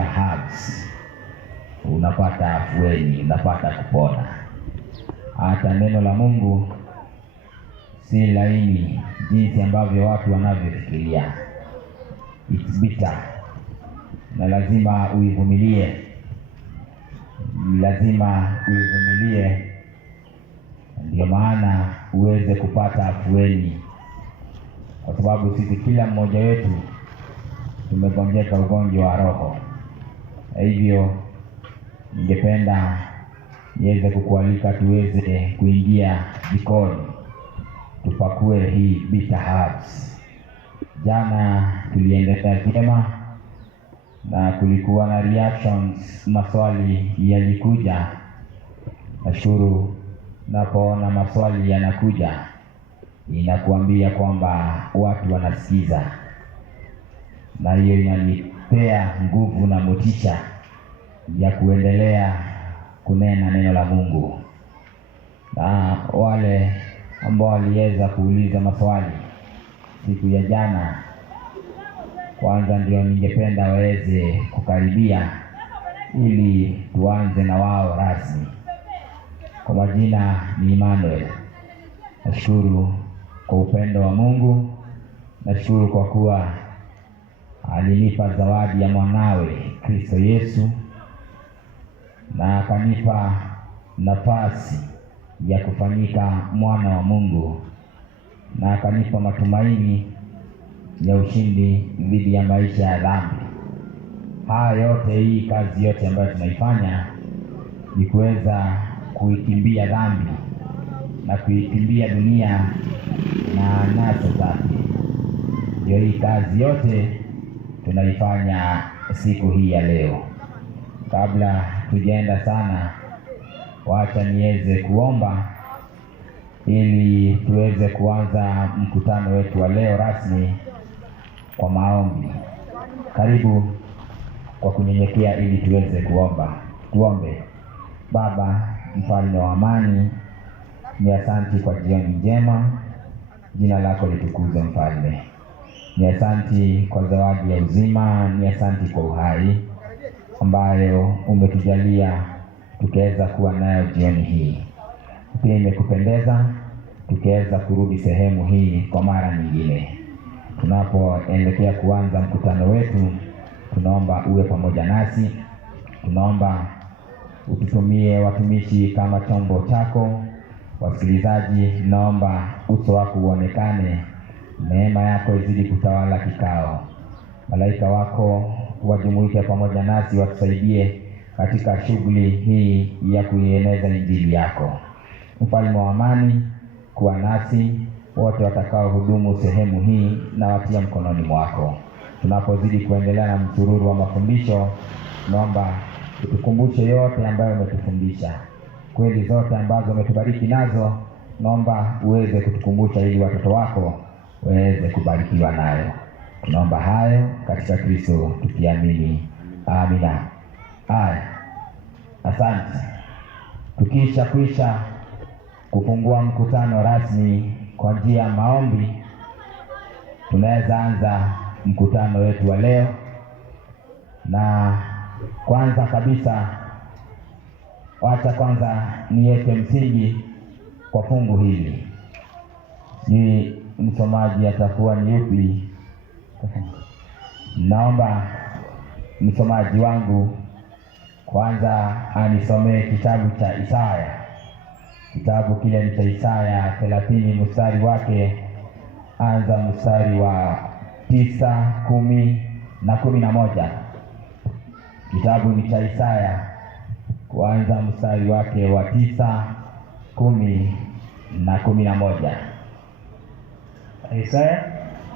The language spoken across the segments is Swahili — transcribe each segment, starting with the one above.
Bitter Herbs unapata afueni, unapata kupona. Hata neno la Mungu si laini jinsi ambavyo watu wanavyofikiria. It's bitter. Na lazima uivumilie. Ndio maana uweze kupata afueni. Kwa sababu sisi kila mmoja wetu tumegonjeka ugonjwa wa roho. Hivyo ningependa niweze kukualika tuweze kuingia jikoni tupakue hii Bitter Herbs. Jana tuliendelea vyema na kulikuwa na reactions, maswali yalikuja. Nashukuru napoona maswali yanakuja, inakuambia kwamba watu wanasikiza, na hiyo inanipea nguvu na motisha ya kuendelea kunena neno la Mungu. Na wale ambao waliweza kuuliza maswali siku ya jana, kwanza ndio ningependa waweze kukaribia ili tuanze na wao rasmi. Kwa majina ni Emmanuel. Nashukuru kwa upendo wa Mungu. Nashukuru kwa kuwa alinipa zawadi ya mwanawe Kristo Yesu, na akanipa nafasi ya kufanyika mwana wa Mungu, na akanipa matumaini ya ushindi dhidi ya maisha ya dhambi. Haya yote, hii kazi yote ambayo tunaifanya ni kuweza kuikimbia dhambi na kuikimbia dunia na anasa zake. Ndio hii kazi yote tunaifanya siku hii ya leo. Kabla tujaenda sana, wacha niweze kuomba ili tuweze kuanza mkutano wetu wa leo rasmi kwa maombi. Karibu kwa kunyenyekea ili tuweze kuomba. Tuombe. Baba, mfalme wa amani, ni asante kwa jioni njema. Jina lako litukuzwe mfalme. Ni asante kwa zawadi ya uzima, ni asante kwa uhai ambayo umetujalia tukaweza kuwa nayo jioni hii. Pia imekupendeza tukaweza kurudi sehemu hii kwa mara nyingine. Tunapoelekea kuanza mkutano wetu, tunaomba uwe pamoja nasi. Tunaomba ututumie watumishi kama chombo chako. Wasikilizaji, naomba uso wako uonekane, neema yako izidi kutawala kikao. Malaika wako wajumuike pamoja nasi, watusaidie katika shughuli hii ya kuieneza injili yako. Mfalme wa amani, kuwa nasi wote watakao hudumu sehemu hii, na watia mkononi mwako. Tunapozidi kuendelea na msururu wa mafundisho, naomba utukumbushe yote ambayo umetufundisha. Kweli zote ambazo umetubariki nazo, naomba uweze kutukumbusha ili watoto wako waweze kubarikiwa nayo. Tunaomba hayo katika Kristo tukiamini. Amina. Asante. Tukisha kufungua mkutano rasmi kwa njia ya maombi, tunaweza anza mkutano wetu wa leo. Na kwanza kabisa, wacha kwanza niweke msingi kwa fungu hili. Ni msomaji atakuwa ni yupi? Naomba msomaji wangu kwanza anisomee kitabu cha Isaya. Kitabu kile ni cha Isaya 30 mstari wake, anza mstari wa 9, 10 na 11. Kitabu ni cha Isaya, kuanza mstari wake wa 9, 10 na 11. Isaya,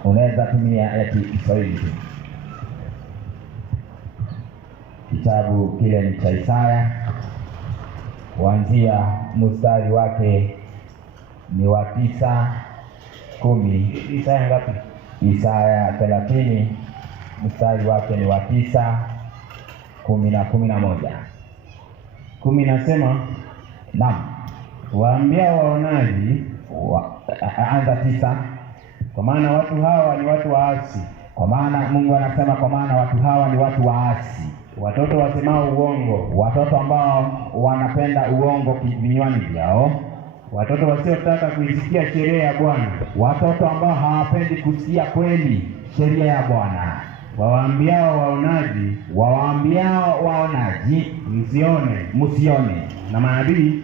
unaweza tumia Kiswahili tu. Kitabu kile ni cha Isaya, kuanzia mstari wake ni wa 9, 10. Isaya ngapi? Isaya 30 mstari wake ni wa 9, 10 na 11. 10 nasema, naam, waambia waonaji, anza 9. kwa maana watu hawa ni watu waasi, Kwa maana Mungu anasema, kwa maana watu hawa ni watu waasi, watoto wasemao uongo, watoto ambao wanapenda uongo vinywani vyao, watoto wasiotaka kuisikia sheria ya Bwana, watoto ambao hawapendi kusikia kweli sheria ya Bwana, wawaambiao waonaji, msione, na manabii,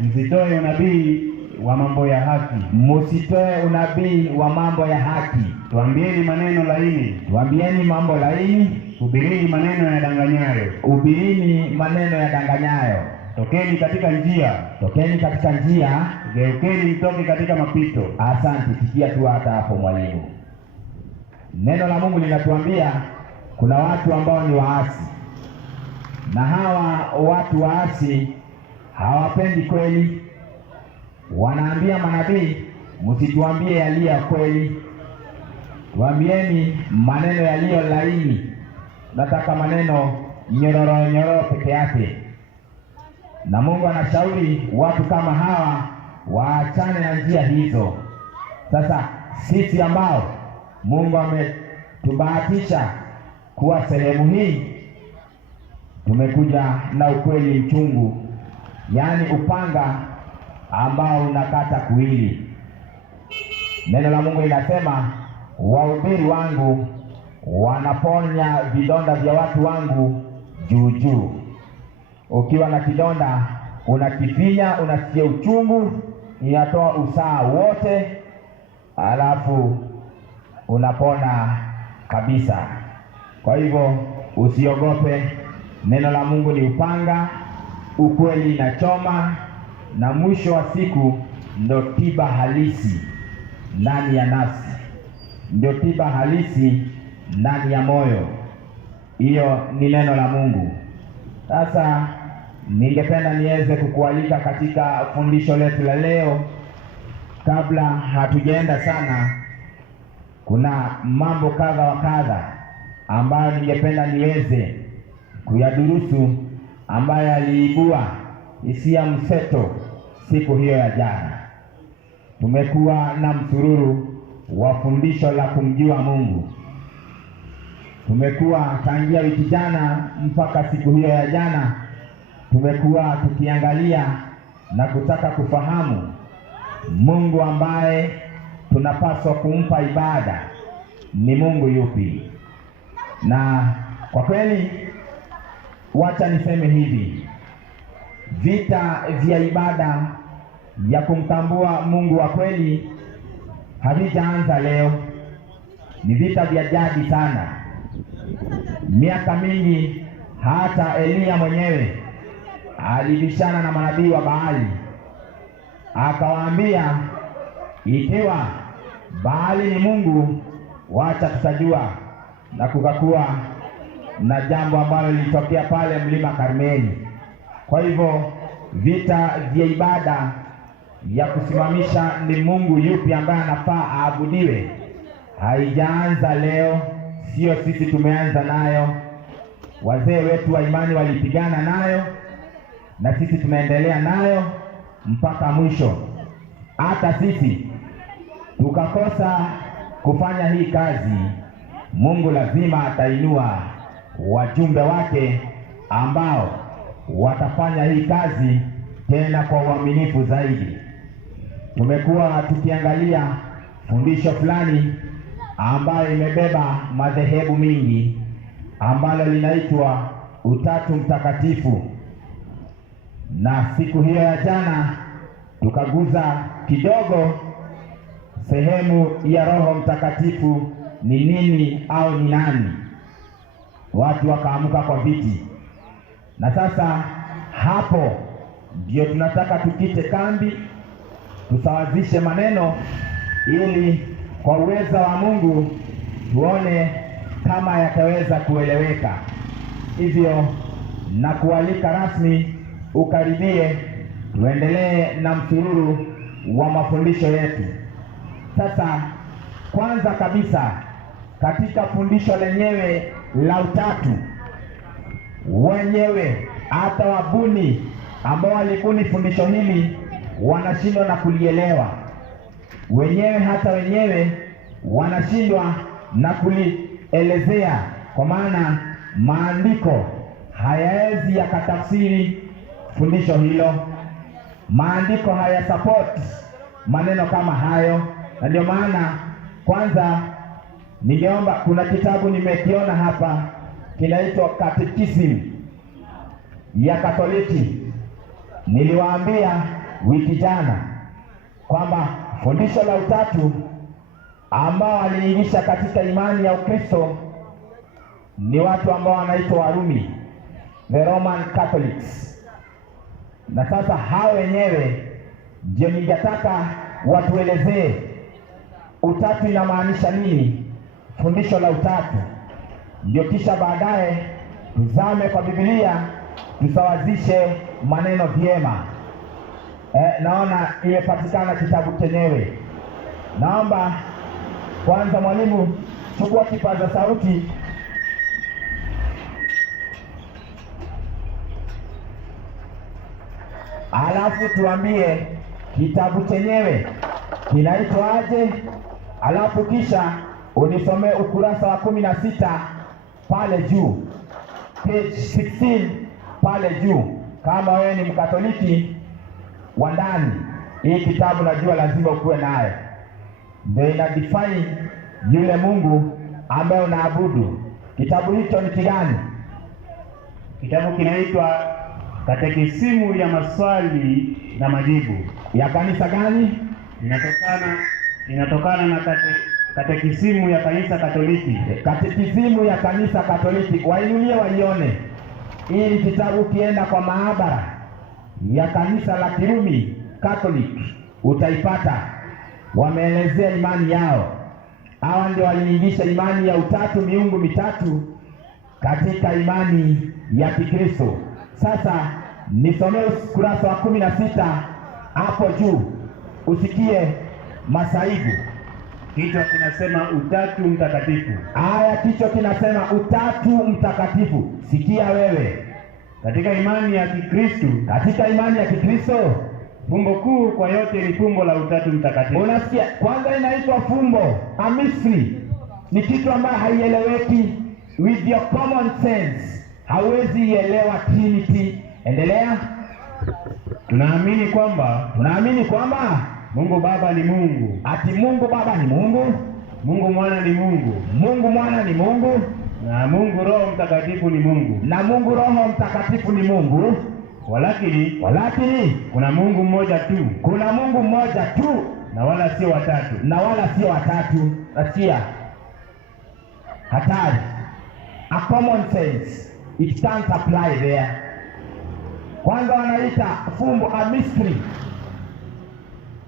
msitoe unabii wa mambo ya haki, msitoe unabii wa mambo ya haki. Tuambieni maneno laini, tuambieni mambo laini, hubirini maneno yadanganyayo, hubirini maneno yadanganyayo. Tokeni katika njia, geukeni mtoke katika mapito. Asante, fikia tu hata hapo mwalimu. Neno la Mungu linatuambia kuna watu ambao ni waasi, na hawa watu waasi hawapendi kweli. Wanaambia manabii, msituambie yaliyo ya kweli, tuambieni maneno yaliyo laini. Nataka maneno nyororo peke yake. Na Mungu anashauri watu kama hawa waachane na njia hizo. Sasa sisi ambao Mungu ametubahatisha kuwa sehemu hii, tumekuja na ukweli mchungu, yaani upanga ambao unakata kuwili. Neno la Mungu linasema, wahubiri wangu wanaponya vidonda vya watu wangu juu. Ukiwa na kidonda unakifinya, unasikia uchungu, inatoa usaha wote, alafu unapona kabisa. Kwa hivyo usiogope, neno la Mungu ni upanga, ukweli inachoma, na mwisho wa siku ndio tiba halisi ndani ya nafsi, ndio tiba halisi ndani ya moyo. Hiyo ni neno la Mungu. Sasa ningependa niweze kukualika katika fundisho letu la leo. Kabla hatujaenda sana, kuna mambo kadha wa kadha ambayo ningependa niweze kuyadurusu, ambayo aliibua hisia mseto siku hiyo ya jana. Tumekuwa na msururu wa fundisho la kumjua Mungu. Tumekuwa tangia wiki jana mpaka siku hiyo ya jana, tumekuwa tukiangalia na kutaka kufahamu Mungu ambaye tunapaswa kumpa ibada ni Mungu yupi. Na kwa kweli, wacha niseme hivi, vita vya ibada ya kumtambua Mungu wa kweli havijaanza leo. Ni vita vya jadi sana, miaka mingi. Hata Elia mwenyewe alibishana na manabii wa Baali, akawaambia, ikiwa Baali ni Mungu, wacha tutajua. Na kukakuwa na jambo ambalo lilitokea pale mlima Karmeli. Kwa hivyo vita vya ibada ya kusimamisha ni Mungu yupi ambaye anafaa aabudiwe haijaanza leo. Sio sisi tumeanza nayo, wazee wetu wa imani walipigana nayo, na sisi tunaendelea nayo mpaka mwisho. Hata sisi tukakosa kufanya hii kazi, Mungu lazima atainua wajumbe wake ambao watafanya hii kazi tena kwa uaminifu zaidi. Tumekuwa tukiangalia fundisho fulani ambayo imebeba madhehebu mingi, ambalo linaitwa Utatu Mtakatifu. Na siku hiyo ya jana tukaguza kidogo sehemu ya Roho Mtakatifu ni nini au ni nani. Watu wakaamka kwa viti, na sasa hapo ndio tunataka tukite kambi, tusawazishe maneno, ili kwa uwezo wa Mungu tuone kama yataweza kueleweka. Hivyo na kualika rasmi ukaribie, tuendelee na msururu wa mafundisho yetu. Sasa kwanza kabisa, katika fundisho lenyewe la utatu, wenyewe hata wabuni ambao walibuni fundisho hili wanashindwa na kulielewa wenyewe, hata wenyewe wanashindwa na kulielezea, kwa maana maandiko hayawezi yakatafsiri fundisho hilo. Maandiko haya support maneno kama hayo, na ndio maana kwanza ningeomba, kuna kitabu nimekiona hapa kinaitwa Catechism ya Katoliki. Niliwaambia wiki jana kwamba fundisho la utatu ambao waliingisha katika imani ya Ukristo ni watu ambao wanaitwa Warumi, the Roman Catholics. Na sasa hao wenyewe ndio ningetaka watuelezee utatu inamaanisha nini, fundisho la utatu, ndio kisha baadaye tuzame kwa Biblia, tusawazishe maneno vyema. Naona imepatikana kitabu chenyewe. Naomba kwanza mwalimu, chukua kipaza sauti, alafu tuambie kitabu chenyewe kinaitwaje, alafu kisha unisomee ukurasa wa 16 pale juu, page 16 pale juu. Kama wewe ni Mkatoliki wa ndani, hii kitabu najua lazima ukuwe naye, ndio ina define yule Mungu ambaye unaabudu. Kitabu hicho ni kigani? Kitabu kinaitwa Katekisimu ya maswali na majibu. Ya kanisa gani? Inatokana na Katekisimu ya Kanisa Katoliki. Katekisimu ya Kanisa Katoliki, wainulie waione. Hii ni kitabu kienda kwa maabara ya kanisa la Kirumi Catholic utaipata. Wameelezea imani yao. Hawa ndio waliingisha imani ya utatu, miungu mitatu katika imani ya Kikristo. Sasa nisomee ukurasa wa 16 hapo juu, usikie masaibu. Kichwa kinasema utatu mtakatifu. Aya, kichwa kinasema utatu mtakatifu. Sikia wewe, katika imani ya Kikristo, fumbo kuu kwa yote ni fumbo la utatu mtakatifu. Unasikia? Kwanza inaitwa fumbo, a mystery. Ni kitu ambacho haieleweki. With your common sense hauwezi elewa Trinity. Endelea. Tunaamini kwamba Mungu Baba ni Mungu. Ati Mungu Baba ni Mungu, Mungu Mwana ni Mungu, Mungu Mwana ni Mungu, na Mungu Roho Mtakatifu ni Mungu, na Mungu Roho Mtakatifu ni Mungu. Walakini kuna Mungu mmoja tu. Kuna Mungu mmoja tu, na wala sio watatu. Nasikia hatari. A common sense, it can't apply there. Kwanza wanaita fumbo, a mystery,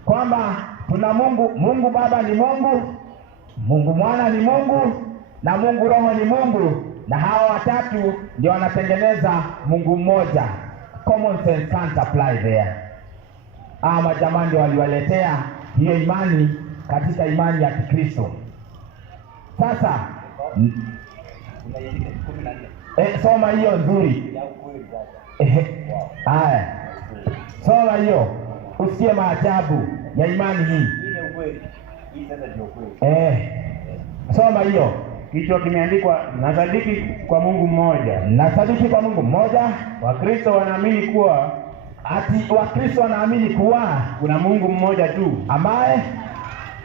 kwamba tuna Mungu Baba ni Mungu, Mungu Mwana ni Mungu, na Mungu Roho ni Mungu, na hawa watatu ndio wanatengeneza Mungu mmoja. Common sense can't apply there. Ama jamani ndio waliwaletea hiyo imani katika imani ya Kikristo. Sasa soma hiyo nzuri. Haya, soma hiyo usikie maajabu ya imani hii. Soma hiyo. Kichwa kimeandikwa nasadiki kwa Mungu mmoja. Wakristo wanaamini kuwa kuna Mungu mmoja tu, ambaye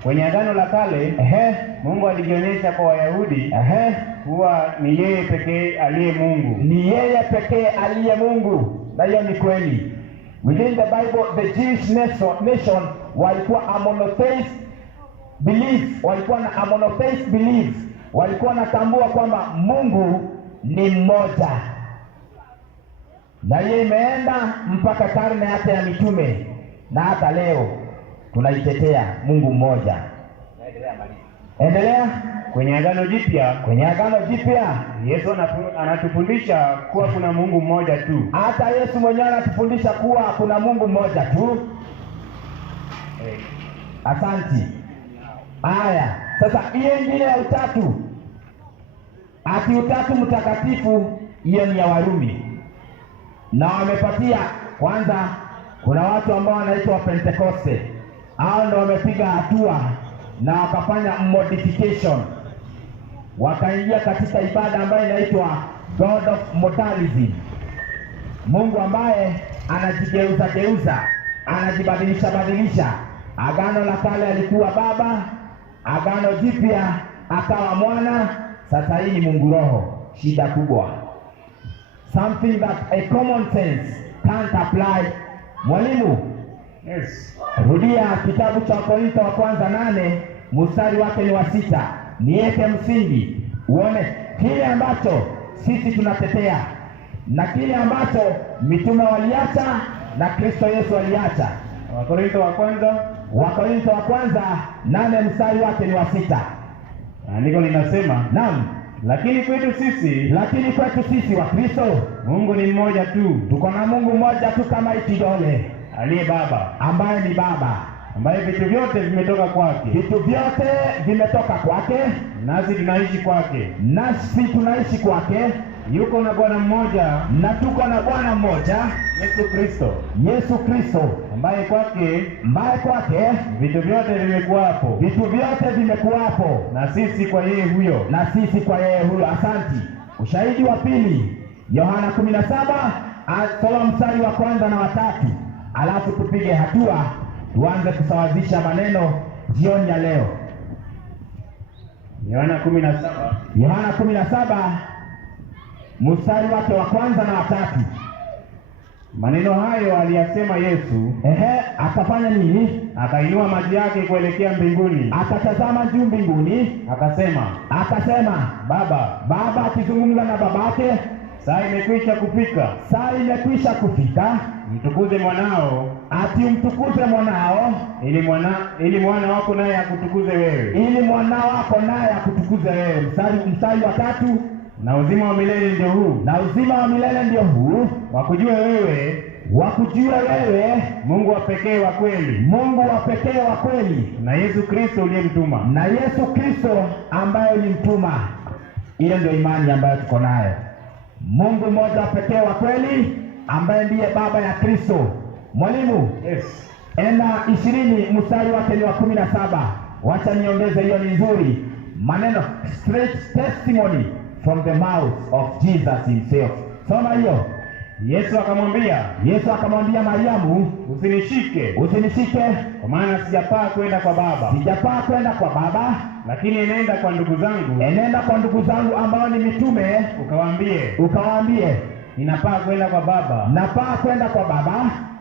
kwenye Agano la Kale Mungu alijionyesha kwa Wayahudi kuwa ni yeye pekee aliye Mungu. Na hiyo ni kweli. Within the Bible, the Jewish nation walikuwa a monotheist belief, walikuwa wanatambua kwamba Mungu ni mmoja, na yeye imeenda mpaka karne hata ya mitume, na hata leo tunaitetea Mungu mmoja. Endelea. Kwenye Agano Jipya Yesu anatufundisha kuwa kuna Mungu mmoja tu. Hata Yesu mwenyewe anatufundisha kuwa kuna Mungu mmoja tu. Asanti. Haya, sasa hiyo ingine ya utatu, ati utatu mtakatifu, hiyo ni ya Warumi, na wamepatia kwanza. Kuna watu ambao wanaitwa Pentekoste, hao ndio wamepiga hatua na wakafanya modification wakaingia katika ibada ambayo inaitwa God of Modalism. Mungu ambaye anajigeuza, anajibadilisha. Agano la kale alikuwa Baba, Agano Jipya akawa Mwana, sasa hii ni Mungu Roho. Shida kubwa. Something that a common sense can't apply. Mwalimu, Yes. rudia kitabu cha Korintho wa kwanza 8 mstari wake ni wa 6. Niweke msingi uone kile ambacho sisi tunatetea na kile ambacho mitume waliacha na Kristo Yesu aliacha. Wakorintho wa kwanza, Wakorintho wa kwanza 8 mstari wake ni wa 6. andiko linasema, Naam, lakini kwetu sisi wa Kristo Mungu ni mmoja tu, tuko na Mungu mmoja tu kama ikidole, aliye Baba, ambaye ni Baba, ambaye vitu vyote vimetoka kwake, vitu vyote vimetoka kwake, nasi tunaishi kwake. nasi tunaishi kwake, Yuko na Bwana mmoja, na tuko na Bwana mmoja Yesu Kristo, ambaye kwake vitu vyote vimekuwapo, na sisi kwa yeye huyo. Asanti. Ushahidi wa pili, Yohana 17 soma mstari wa kwanza na wa 3, alafu tupige hatua tuanze kusawazisha maneno jioni ya leo. Yohana 17 mstari wake wa kwanza na wa 3. Maneno hayo aliyasema Yesu, akafanya nini? akainua macho yake kuelekea mbinguni, Akatazama juu mbinguni, akasema, Baba akizungumza na babake, saa imekwisha kufika, mtukuze mwanao, umtukuze mwanao, ili mwana wako naye akutukuze wewe. Mstari wa 3, na uzima wa milele ndio huu, wakujue wewe Mungu wa pekee wa kweli, na Yesu Kristo uliyemtuma. ambaye ulimtuma. Ile ndio imani ambayo tuko nayo. Mungu mmoja wa pekee wa kweli ambaye ndiye Baba ya Kristo. Mwalimu, Yes. enda 20 mstari wake ni wa 17. Wacha niongeze, hiyo ni nzuri. Maneno straight testimony from the mouth of Jesus himself. Soma hiyo. Yesu akamwambia Mariamu, usinishike, kwa maana sijapaa kwenda kwa Baba, lakini enenda kwa ndugu zangu ambao ni mitume, ukawaambie, ninapaa kwenda kwa Baba,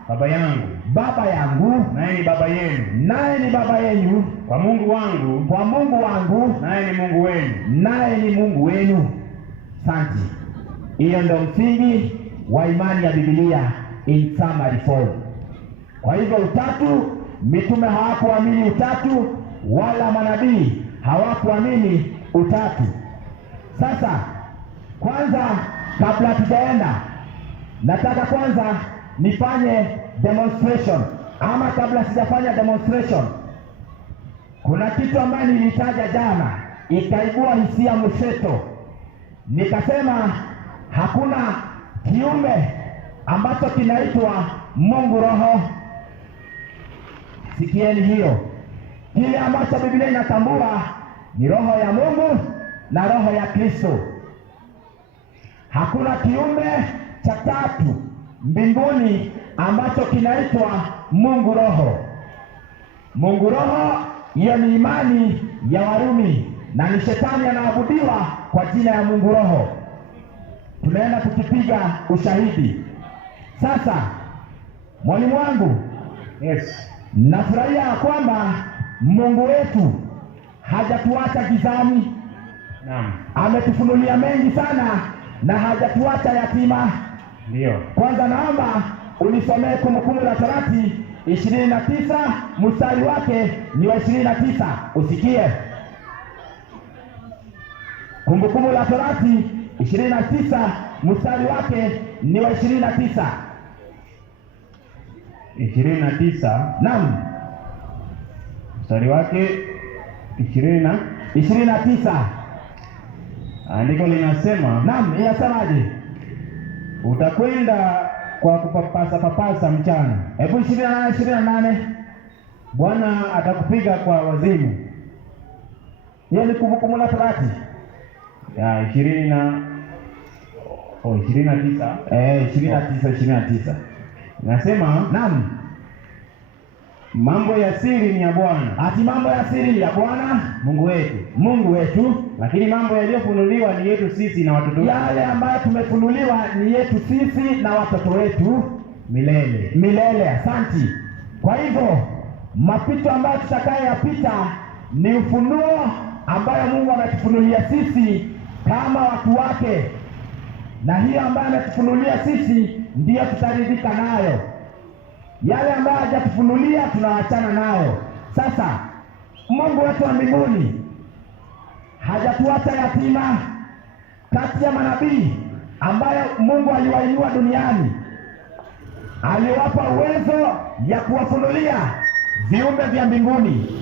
Baba yangu, naye ni Baba yenu, kwa Mungu wangu, naye ni Mungu wenu. Santi. Hiyo ndio msingi wa imani ya Biblia in summary form. Kwa hivyo utatu, mitume hawakuamini utatu, wala manabii hawakuamini utatu. Sasa kwanza, kabla tujaenda, nataka kwanza nifanye demonstration, ama kabla sijafanya demonstration, kuna kitu ambayo nilitaja jana ikaibua hisia mseto. Nikasema hakuna kiumbe ambacho kinaitwa Mungu Roho. Sikieni hiyo. Kile ambacho Biblia inatambua ni roho ya Mungu na roho ya Kristo. Hakuna kiumbe cha tatu mbinguni ambacho kinaitwa Mungu Roho. Mungu Roho, hiyo ni imani ya Warumi, na ni shetani anaabudiwa kwa jina ya Mungu Roho. Tunaenda tukipiga ushahidi. Sasa mwalimu wangu, Yes. nafurahia kwamba Mungu wetu hajatuacha gizani. Naam. Ametufunulia mengi sana na hajatuacha yatima. Ndio. Kwanza naomba unisomee Kumbukumbu la Torati 29 mstari wake ni wa 29. Usikie. Kumbukumbu la Torati 29 mstari wake ni wa 29. 29. Naam. Mstari wake 29. Andiko linasema, Naam, inasemaje? utakwenda kwa kupapasa mchana. Hebu 28. Bwana atakupiga kwa wazimu. Hiyo ni Kumbukumbu la Torati. ya 29. 29. Nasema Naam. mambo ya siri ni ya Bwana, Ati mambo ya siri ya Bwana Mungu wetu, lakini mambo yaliyofunuliwa ni yetu sisi na watoto wetu. Yale ambayo tumefunuliwa ni yetu sisi na watoto wetu milele. Asanti. Kwa hivyo mapito ambayo tutakayopita ni ufunuo ambayo Mungu ametufunulia sisi kama watu wake, na hiyo ambayo ametufunulia sisi ndiyo tutaridhika nayo. Yale ambayo hajatufunulia tunaachana nayo. Sasa Mungu wetu wa mbinguni hajatuacha yatima. Kati ya manabii ambayo Mungu aliwainua duniani, aliwapa uwezo ya kuwafunulia viumbe vya mbinguni.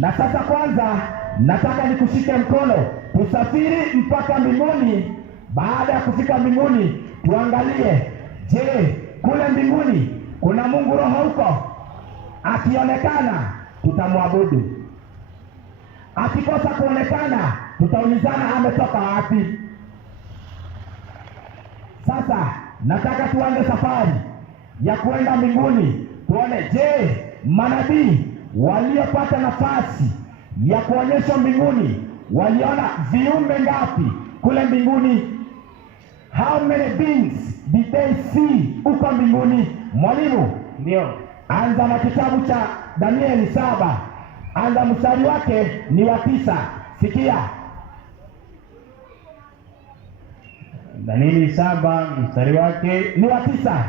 Na sasa kwanza nataka nikushike mkono tusafiri mpaka mbinguni. Baada ya kufika mbinguni tuangalie, je, kule mbinguni kuna Mungu Roho huko? Akionekana tutamwabudu, akikosa kuonekana tutaulizana ametoka wapi. Sasa nataka tuanze safari ya kwenda mbinguni, tuone, je, manabii waliopata nafasi ya kuonyeshwa mbinguni waliona viumbe ngapi kule mbinguni? How many beings did they see huko mbinguni? Mwalimu, ndio anza na kitabu cha Danieli 7. Anza mstari wake ni wa 9. Sikia. Danieli 7 mstari wake ni wa 9.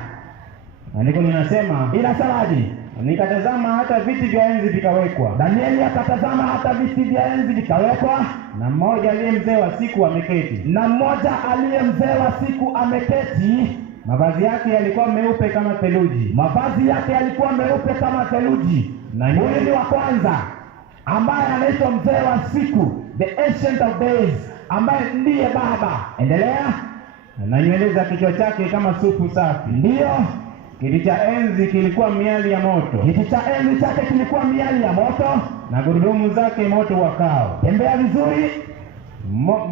Andiko linasema, inasemaje? Nikatazama hata viti vya enzi vikawekwa. Danieli akatazama hata viti vya enzi vikawekwa, na mmoja aliye mzee wa siku ameketi. Mavazi yake yalikuwa meupe kama theluji. Na huyu ni wa kwanza ambaye anaitwa mzee wa siku, the ancient of days, ambaye ndiye Baba. Endelea. Na nywele za kichwa chake kama sufu safi. Ndio. Kiti cha enzi kilikuwa miali ya moto. Kiti cha enzi chake kilikuwa miali ya moto, na gurudumu zake moto wakao. Tembea vizuri.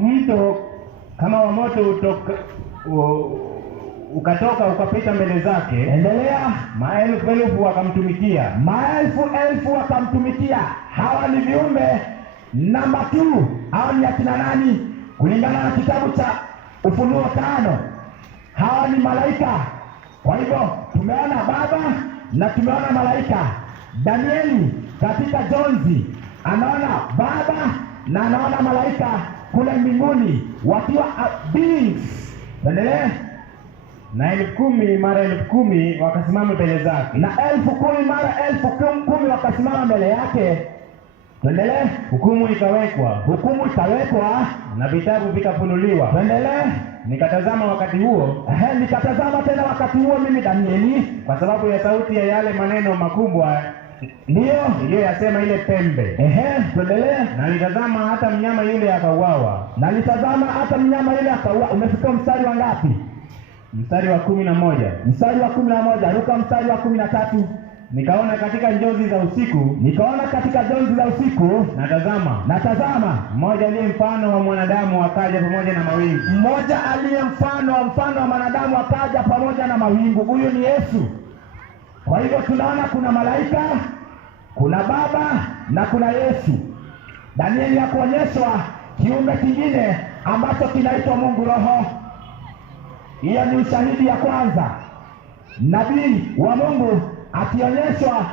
Mto kama wa moto ukatoka ukapita mbele zake. Endelea. Maelfu wakamtumikia. Hawa ni viumbe namba 2. Hawa ni akina nani? Kulingana na kitabu cha Ufunuo 5, hawa ni malaika. Kwa hivyo tumeona Baba na tumeona malaika. Danieli katika Jonzi anaona Baba na anaona malaika kule mbinguni wakiwa beings. Endelee. Na 10,000 mara 10,000 wakasimama mbele zake. Na 10,000 mara 10,000 wakasimama mbele yake. Endelee. Hukumu ikawekwa. Na vitabu vikafunuliwa. Endelee. Nikatazama wakati huo. Nikatazama tena wakati huo mimi Danieli, kwa sababu ya sauti ya yale maneno makubwa ndio yasema ile pembe. Tuendelee. Na nitazama hata mnyama yule akauawa. Umefika mstari wa ngapi? Mstari wa 11. Ruka mstari wa 13. Nikaona katika njozi za usiku. Natazama mmoja aliye mfano wa mwanadamu akaja pamoja na mawingu. Huyu ni Yesu. Kwa hivyo tunaona kuna malaika, kuna Baba na kuna Yesu. Danieli ya kuonyeshwa kiumbe kingine ambacho kinaitwa Mungu Roho. Hiyo ni ushahidi ya kwanza. Nabii wa Mungu akionyeshwa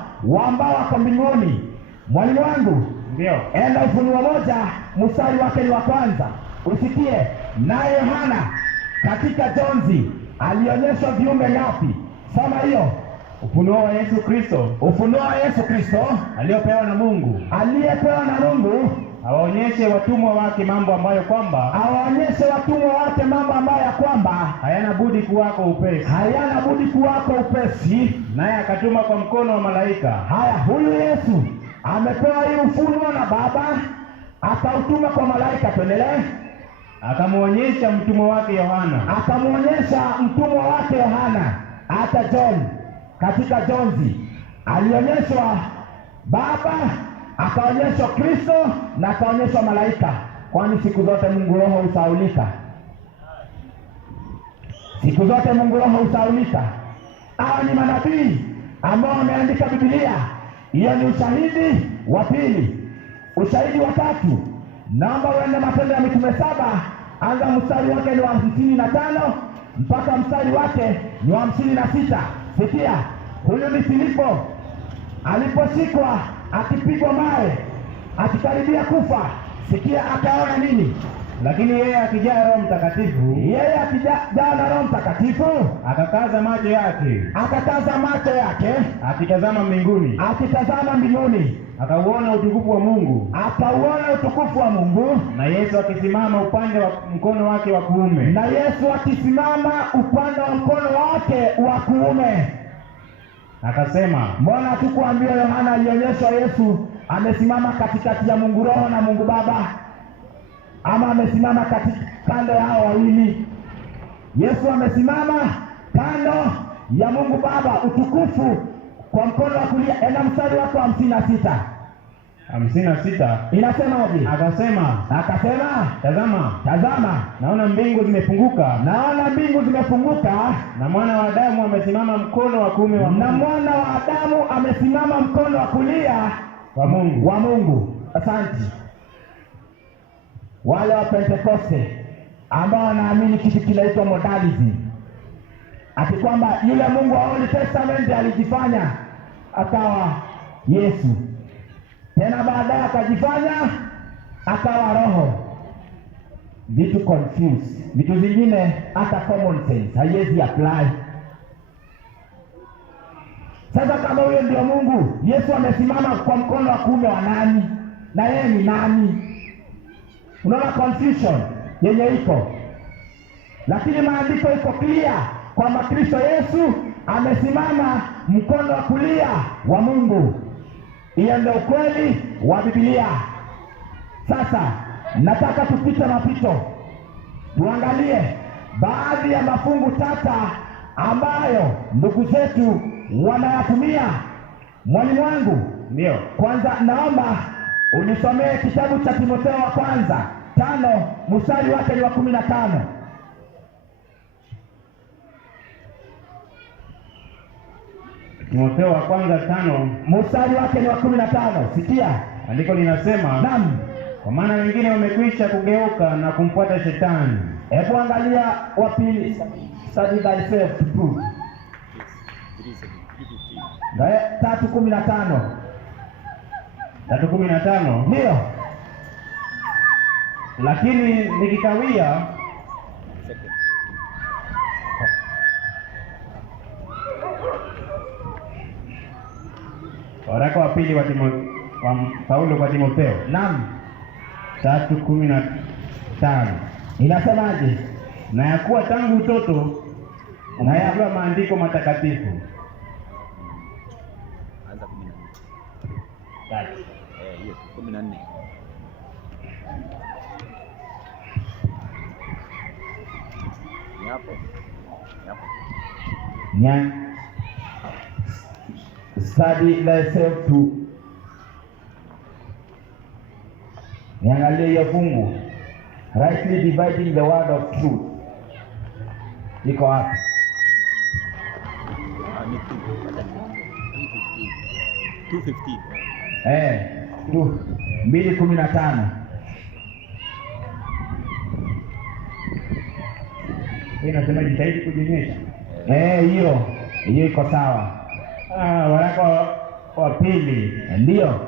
ambao wako mbinguni. Mwalimu wangu, ndio enda Ufunuo 1 mstari wake ni wa 1. Usikie. Naye Yohana katika Jonzi alionyeshwa viumbe ngapi? Soma hiyo. Ufunuo wa Yesu Kristo aliyopewa na Mungu. Awaonyeshe watumwa wake mambo ambayo kwamba hayana budi kuwako upesi. Naye akatuma kwa mkono wa malaika. Haya, huyu Yesu amepewa hii ufunuo na Baba, akautuma kwa malaika. Tuendelee. Akamuonyesha mtumwa wake Yohana. Hata John katika Jonzi alionyeshwa Baba, akaonyeshwa Kristo na akaonyeshwa malaika. kwani siku zote Mungu Roho husaulika. Siku zote Mungu Roho husaulika. Hawa ni manabii ambao wameandika Biblia. Hiyo ni ushahidi wa pili. Ushahidi wa tatu, naomba uende Matendo ya Mitume 7, anza mstari wake ni wa 55 mpaka mstari wake ni wa 56. Sikia, huyu ni Filipo. Aliposhikwa akipigwa mawe akikaribia kufa, sikia akaona nini? Lakini yeye akijaa Roho Mtakatifu, akijaa na Roho Mtakatifu, akakaza macho yake, akitazama mbinguni, akauona utukufu wa Mungu, na Yesu akisimama upande wa mkono wake wa kuume. Akasema, mbona hatukuambiwa Yohana alionyeshwa Yesu amesimama katikati ya Mungu Roho na Mungu Baba, ama amesimama katika kando ya hao wawili? Yesu amesimama kando ya Mungu Baba, utukufu kwa mkono wa kulia. Ena mstari wako 56 inasemaje? Akasema, tazama, naona mbingu zimefunguka, na mwana wa Adamu amesimama mkono wa kuume wa kulia wa Mungu. Asante. Wale wa Pentekoste ambao wanaamini kitu kinaitwa modalism, ati kwamba yule Mungu wa Old Testament alijifanya akawa Yesu, tena baadaye akajifanya akawa Roho. Vitu confuse, vitu vingine hata common sense haiwezi apply. Sasa kama huyo ndio Mungu, Yesu amesimama kwa mkono wa kuume wa nani? Na yeye ni nani? Unaona confusion yenye iko, lakini maandiko iko clear kwamba Kristo Yesu amesimama mkono wa kulia wa Mungu. Hiyo ndio ukweli wa Biblia. Sasa nataka tupite mapito, tuangalie baadhi ya mafungu tata ambayo ndugu zetu wanayatumia. Mwalimu wangu, ndio kwanza naomba unisomee kitabu cha Timotheo wa kwanza 5 mstari wake ni wa 15. Timotheo wa kwanza 5 mstari wake ni wa 15. Sikia, andiko linasema, naam, kwa maana wengine wamekwisha kugeuka na kumfuata Shetani. Hebu angalia wa pili, study thyself to prove. 3:15 ndio. Lakini nikikawia, waraka wa pili wa Paulo kwa Timotheo, naam, 3:15 inasemaje? Na ya kuwa tangu utoto unayajua maandiko matakatifu. Anza 14. Hiyo 14. Yapo. Study thyself to. Niangalie hiyo fungu, rightly dividing the word of truth. Iko wapi? Ni 2:15. 2:15. Inasema jitahidi kujionyesha. Hiyo iko sawa. Waraka wa pili ndio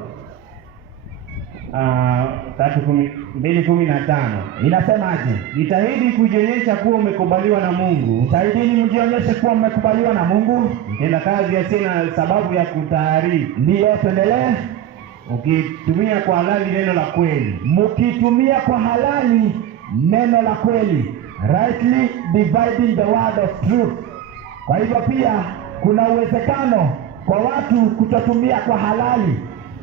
2:15 inasemaje? Jitahidi kujionyesha kuwa umekubaliwa na Mungu. Jitahidini mjionyeshe kuwa mmekubaliwa na Mungu. Tenda kazi asina sababu ya kutaarifu. Ndio, tuendelee. Ukitumia kwa halali neno la kweli. Mkitumia kwa halali neno la kweli. Rightly dividing the word of truth. Kwa hivyo pia kuna uwezekano kwa watu kutotumia kwa halali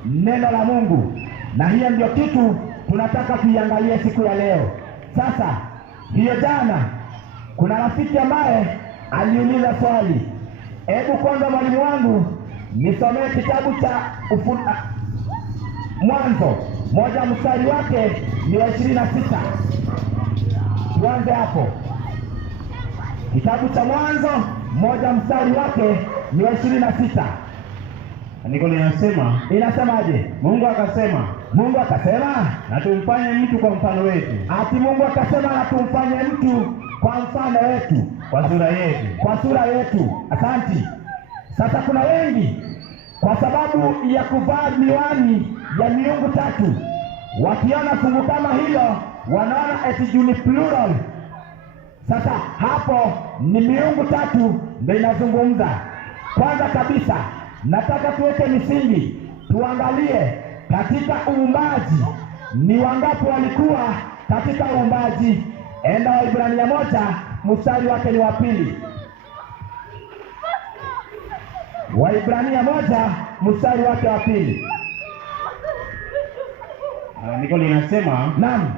neno la Mungu, na hiyo ndio kitu tunataka kuiangalia siku ya leo. Sasa hiyo jana kuna rafiki ambaye aliuliza swali. Hebu kwanza mwalimu wangu nisomee kitabu cha Mwanzo moja mstari wake ni wa 26. Tuanze hapo. Kitabu cha Mwanzo moja mstari wake ni wa 26. Andiko linasema, Inasemaje? Mungu akasema, Mungu akasema, na tumfanye mtu kwa mfano wetu, ati Mungu akasema na tumfanye mtu kwa mfano wetu, kwa sura yetu. kwa sura yetu. Asanti. Sasa kuna wengi kwa sababu ya kuvaa miwani ya miungu tatu, wakiona fungu kama hilo wanaona eti juu ni plural. Sasa hapo ni miungu tatu ndio inazungumza. Kwanza kabisa nataka tuweke misingi, tuangalie katika uumbaji ni wangapi walikuwa katika uumbaji. Enda Waebrania 1 mstari wake ni wa 2. Waebrania 1 mstari wake wa 2. Andiko linasema, Naam.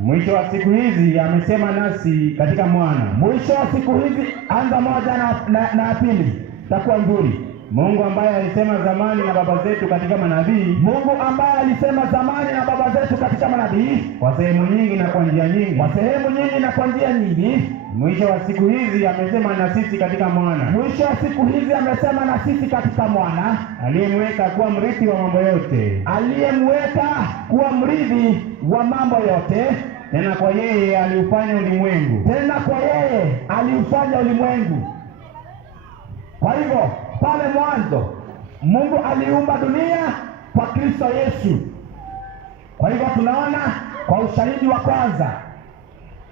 mwisho wa siku hizi amesema nasi katika mwana. Mwisho wa siku hizi, anza 1 na 2. Takuwa nzuri. Mungu ambaye alisema zamani na baba zetu katika manabii, Mungu ambaye alisema zamani na baba zetu katika manabii, kwa sehemu nyingi na kwa njia nyingi, kwa sehemu nyingi na kwa njia nyingi, mwisho wa siku hizi amesema na sisi katika mwana, mwisho wa siku hizi amesema na sisi katika mwana, aliyemweka kuwa mrithi wa mambo yote, aliyemweka kuwa mrithi wa mambo yote. tena kwa yeye aliufanya ulimwengu. Tena kwa yeye aliufanya ulimwengu. Kwa hivyo pale mwanzo Mungu aliumba dunia kwa Kristo Yesu. Kwa hivyo tunaona kwa ushahidi wa kwanza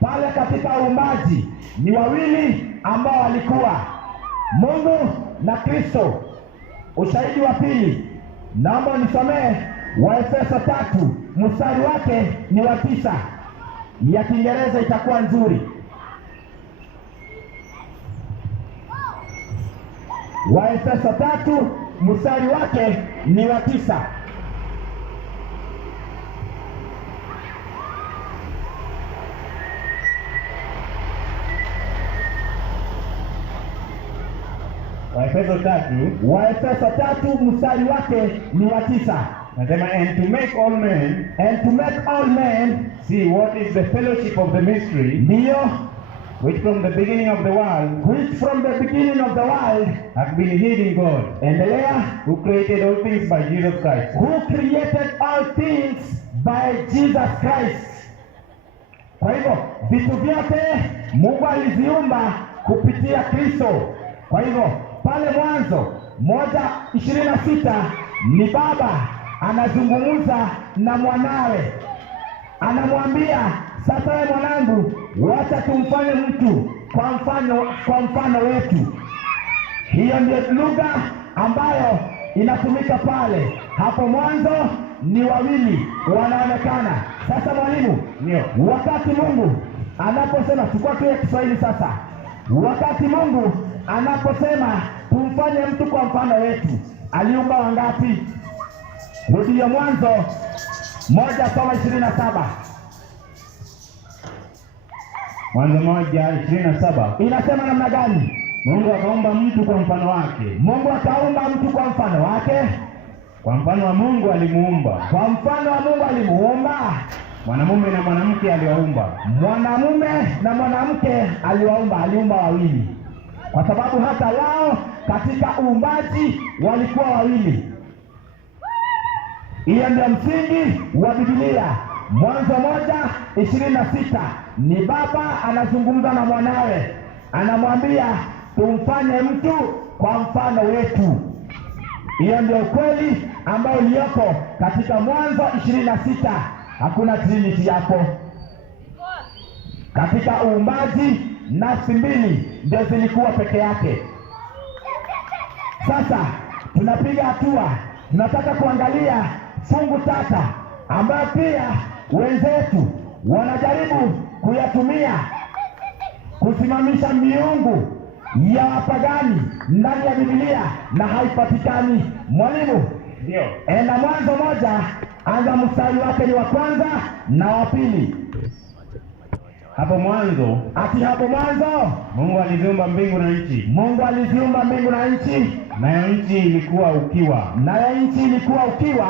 pale katika uumbaji ni wawili ambao walikuwa Mungu na Kristo. Ushahidi wa pili, naomba nisomee Waefeso 3 mstari wake ni wa 9. Ya Kiingereza itakuwa nzuri. Waefeso 3 mstari wake ni wa 9. Waefeso 3, Waefeso 3 mstari wake ni wa 9. nasema, and to make all men see what is the fellowship of the mystery, Ndiyo, which from the beginning of the world which from the beginning of the world, hath been hid in God, endelea, who created all things by Jesus Christ. who created all things by Jesus Christ. Kwa hivyo vitu vyote Mungu aliziumba kupitia Kristo. Kwa hivyo pale Mwanzo 1:26 ni baba anazungumza na mwanawe, anamwambia sasa, wewe mwanangu, wacha tumfanye mtu kwa mfano wetu. Hiyo ndio lugha ambayo inatumika pale. Hapo mwanzo ni wawili wanaonekana. Sasa mwalimu, Ndio. wakati Mungu anaposema, chukua tu ya Kiswahili sasa, wakati Mungu anaposema tumfanye mtu kwa mfano wetu, aliumba wangapi? Rudia Mwanzo 1:27. Mwanzo 1:27. Inasema namna gani? Mungu akaumba mtu kwa mfano wake, Mungu akaumba mtu kwa mfano wake, kwa mfano wa Mungu alimuumba, kwa mfano wa Mungu alimuumba, mwanamume na mwanamke aliwaumba. mwanamume na mwanamke aliwaumba. Aliumba wawili, kwa sababu hata wao katika uumbaji walikuwa wawili. Hiyo ndio msingi wa Biblia. Mwanzo 1:26 ni baba anazungumza na mwanawe, anamwambia tumfanye mtu kwa mfano wetu. Hiyo ndio ukweli ambao ulioko katika Mwanzo 26. Hakuna trinity hapo. Katika uumbaji nafsi mbili ndio zilikuwa peke yake. Sasa tunapiga hatua, tunataka kuangalia fungu tata ambayo pia wenzetu wanajaribu kuyatumia kusimamisha miungu ya wapagani ndani ya Biblia na haipatikani. Mwalimu, Ndio. enda Mwanzo 1, anza mstari wake ni wa kwanza na wa pili. Hapo mwanzo, ati hapo mwanzo Mungu aliziumba mbingu na nchi. Mungu aliziumba mbingu na nchi, Nayo nchi ilikuwa ukiwa, nayo nchi ilikuwa ukiwa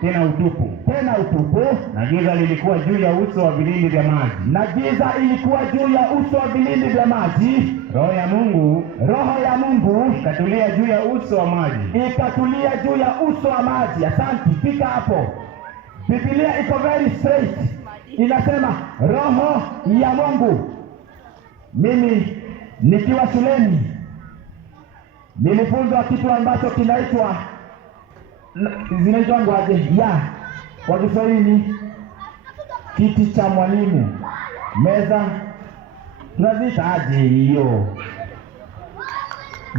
tena utupu. Na giza lilikuwa juu ya uso wa vilindi vya maji. na giza ilikuwa juu ya uso wa vilindi vya maji. Roho ya Mungu ikatulia juu ya uso wa maji. Ikatulia juu ya uso wa maji. Asante, fika hapo. Biblia iko very straight. Inasema Roho ya Mungu. Mimi nikiwa shuleni nilifunzwa kitu ambacho kinaitwa aje kwa Kiswahili, kiti cha mwalimu, meza, tunaziita aje hiyo,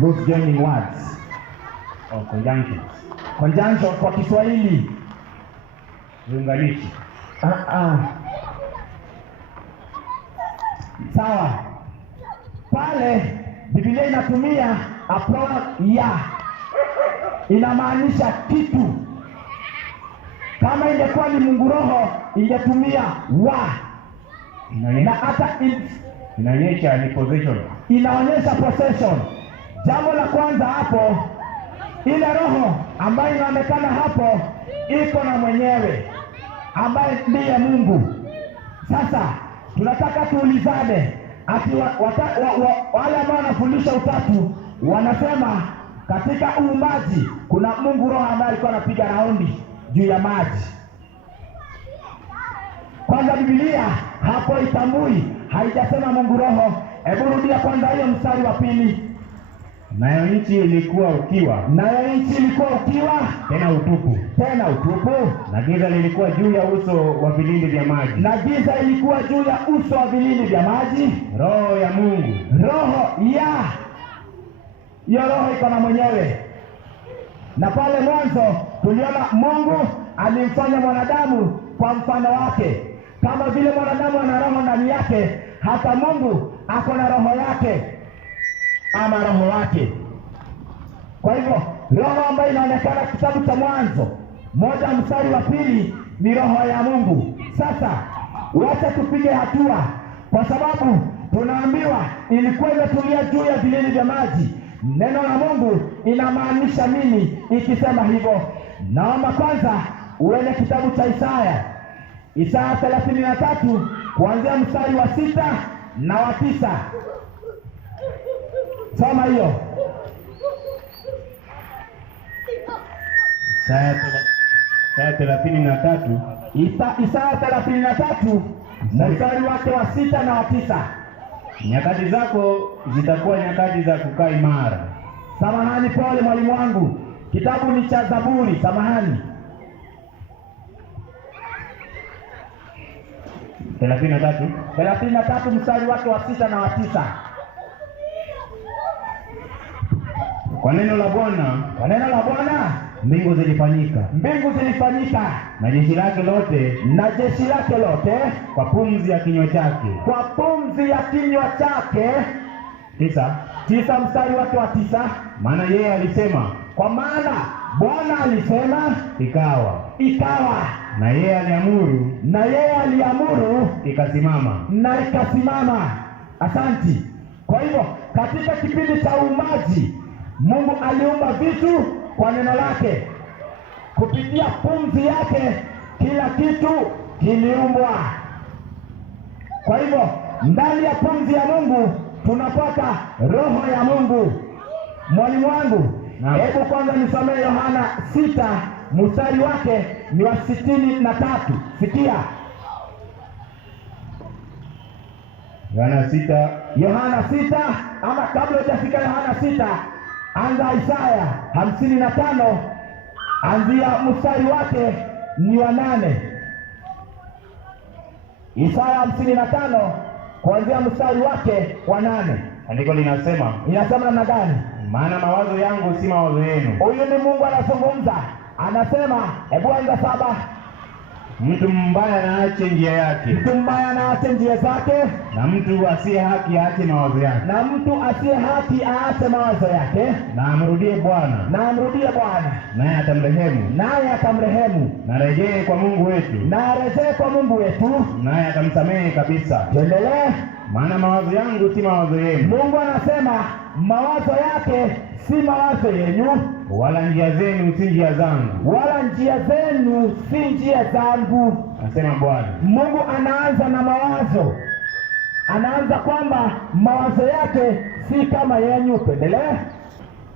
those joining words, conjunction kwa Kiswahili, Viunganishi. Sawa. Pale Biblia inatumia a pronoun ya, inamaanisha kitu. Kama ingekuwa ni Mungu Roho ingetumia wa, na hata inaonyesha ni possession. Inaonyesha possession. Jambo la kwanza hapo, ile roho ambayo inaonekana hapo iko na mwenyewe ambaye ndiye Mungu. Sasa tunataka tuulizane, ati wale ambao wanafundisha utatu wanasema katika uumbaji kuna Mungu Roho ambaye alikuwa anapiga raundi juu ya maji. Kwanza Biblia hapo itambui, haijasema Mungu Roho. Hebu rudia kwanza hiyo mstari wa pili. Nayo nchi ilikuwa ukiwa, tena utupu. Na giza lilikuwa juu ya uso wa vilindi vya maji. Roho ya Mungu, hiyo roho iko na mwenyewe. Na pale mwanzo tuliona Mungu alimfanya mwanadamu kwa mfano wake. Kama vile mwanadamu ana roho ndani yake, hata Mungu ako na roho yake ama roho wake. Kwa hivyo roho ambayo inaonekana kitabu cha Mwanzo 1:2 ni roho ya Mungu. Sasa wacha tupige hatua, kwa sababu tunaambiwa ilikuwa imetulia juu ya vilindi vya maji. Neno la Mungu inamaanisha nini ikisema hivyo? Naomba kwanza uende kitabu cha Isaya 33 kuanzia mstari wa 6 na wa 9. Soma hiyo. Isaya 33. Isaya 33 mstari wake wa 6 na wa 9. Nyakati zako zitakuwa nyakati za kukaa imara. Samahani, pole mwalimu wangu, kitabu ni cha Zaburi, samahani. 33 mstari wake wa 6 na wa 9. Kwa neno la Bwana mbingu zilifanyika, na jeshi lake lote kwa pumzi ya kinywa chake. 9 mstari wake wa 9. Maana yeye alisema, kwa maana Bwana alisema ikawa, na yeye aliamuru ikasimama. Asanti. Kwa hivyo katika kipindi cha uumbaji Mungu aliumba vitu kwa neno lake. Kupitia pumzi yake kila kitu kiliumbwa. Kwa hivyo ndani ya pumzi ya Mungu tunapata roho ya Mungu. Mwalimu wangu, hebu kwanza nisomee Yohana 6 mstari wake ni wa 63. Sikia. Yohana 6, ama kabla hujafika Yohana 6, anza Isaya 55, anzia mstari wake ni wa 8. Isaya 55 kuanzia mstari wake wa 8. Andiko linasema namna gani? Maana mawazo yangu si mawazo yenu. Huyu ni Mungu anazungumza. Anasema, hebu anza 7. mtu mbaya na aache njia yake, mtu mbaya na aache njia zake, na mtu asiye haki aache mawazo yake, na mtu asiye haki aache mawazo yake, na amrudie Bwana, na amrudie Bwana, naye atamrehemu, naye atamrehemu, na rejee kwa Mungu wetu, na arejee kwa Mungu wetu, naye atamsamehe kabisa. tuendelee. Maana mawazo yangu si mawazo yenu, Mungu anasema mawazo yake si mawazo yenu, wala njia zenu si njia zangu, wala njia zenu si njia zangu. asema Bwana. Mungu anaanza na mawazo, anaanza kwamba mawazo yake si kama yenu. Tuendelee.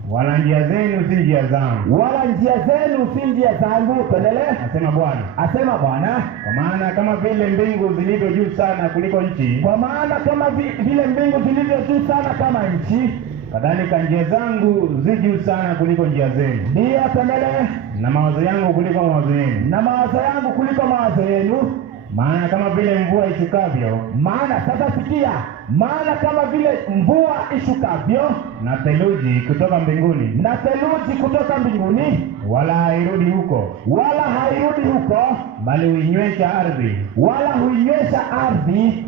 Wala njia zenu si njia zangu, Wala njia zenu si njia zangu. Tuendelee. asema Bwana. Asema Bwana, Kwa maana kama vile mbingu zilivyo juu sana kuliko nchi, kwa maana kama vile mbingu zilivyo juu sana kama nchi, kadhalika njia zangu zi juu sana kuliko njia zenu, ndiyo. Tuendelee. na mawazo yangu kuliko mawazo yenu. Na mawazo yangu kuliko mawazo yenu. Maana kama vile mvua ishukavyo Maana sasa sikia, maana kama vile mvua ishukavyo na theluji kutoka mbinguni, na theluji kutoka mbinguni, wala hairudi huko, wala hairudi huko, bali huinywesha ardhi wala huinywesha ardhi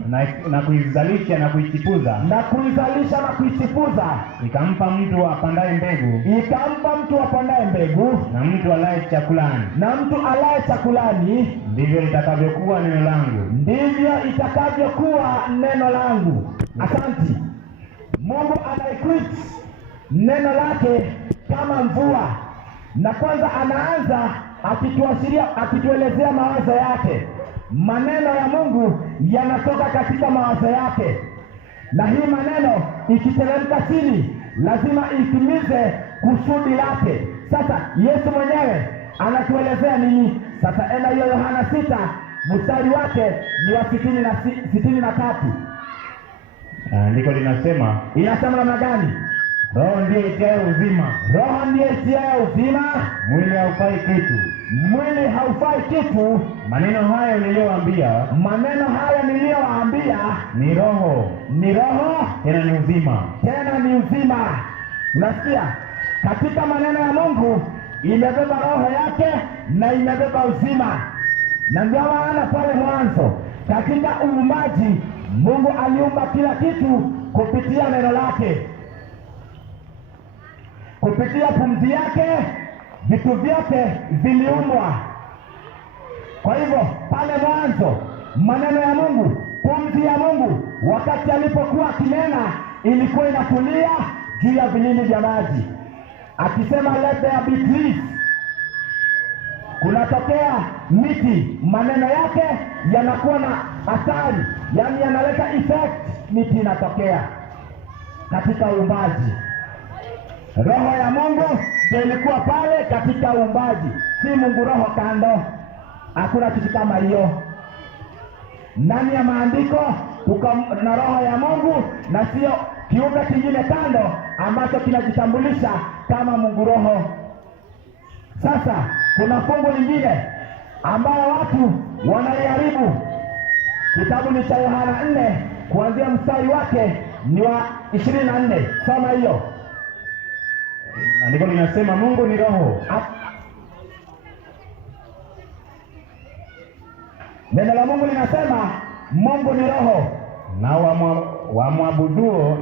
na kuizalisha na kuichipuza, na kuizalisha na kuichipuza, ikampa mtu apandaye mbegu ikampa mtu apandaye mbegu na mtu alaye chakulani. na mtu alaye chakulani, Ndivyo litakavyokuwa neno langu, ndivyo itakavyokuwa neno langu. Asanti. Mungu anaequate neno lake kama mvua, na kwanza anaanza akituashiria, akituelezea mawazo yake. Maneno ya Mungu yanatoka katika mawazo yake, na hii maneno ikiteremka chini lazima itimize kusudi lake. Sasa Yesu mwenyewe anatuelezea nini? Sasa enda hiyo Yohana 6 mstari wake ni wa 63. andiko linasema, Inasema namna gani? Roho ndiye itiaye uzima, Roho ndiye itiaye uzima, mwili haufai kitu. mwili haufai kitu. Maneno hayo niliyowaambia Maneno haya niliyowaambia ni roho, ni roho, tena ni uzima. tena ni uzima. Unasikia? Katika maneno ya Mungu imebeba roho yake na imebeba uzima. Na ndio maana pale mwanzo katika uumbaji Mungu aliumba kila kitu kupitia neno lake. Kupitia pumzi yake vitu vyote viliumbwa. Kwa hivyo pale mwanzo maneno ya Mungu, pumzi ya Mungu wakati alipokuwa akinena ilikuwa inatulia juu ya vilindi vya maji. Akisema let there be trees, kunatokea miti. Maneno yake yanakuwa na athari, yaani yanaleta effect, miti inatokea katika uumbaji. Roho ya Mungu ndio ilikuwa pale katika uumbaji, si Mungu roho kando. Hakuna kitu kama hiyo. Ndani ya maandiko tuko na roho ya Mungu na sio kiumbe kingine kando ambacho kinajitambulisha kama Mungu roho. Sasa kuna fungu lingine ambayo watu wanaiharibu. Kitabu ni cha Yohana 4 kuanzia mstari wake ni wa 24. Soma hiyo. Andiko linasema Mungu ni roho. Neno la Mungu linasema Mungu ni roho, Na wamwabuduo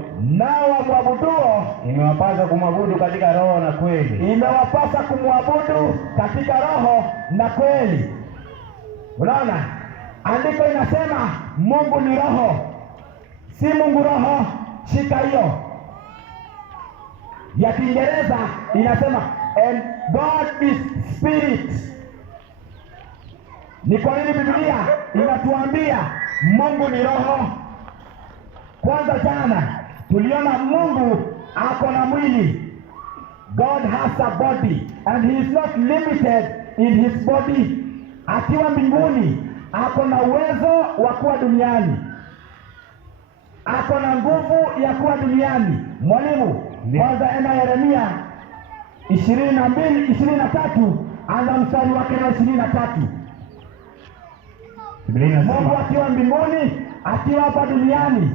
imewapasa kumwabudu katika roho na kweli. imewapasa kumwabudu katika roho na kweli. Unaona, andiko inasema Mungu ni roho, si Mungu roho. Shika hiyo. Ya Kiingereza inasema and God is spirit. Ni kwa nini Biblia inatuambia Mungu ni roho? Kwanza jana tuliona Mungu ako na mwili. God has a body and he is not limited in his body. Akiwa mbinguni ako na uwezo wa kuwa duniani, ako na nguvu ya kuwa duniani. Mwalimu, kwanza enda Yeremia 22:23, anza mstari wake na 23. Biblia Mungu inasema, akiwa mbinguni, akiwa hapa duniani,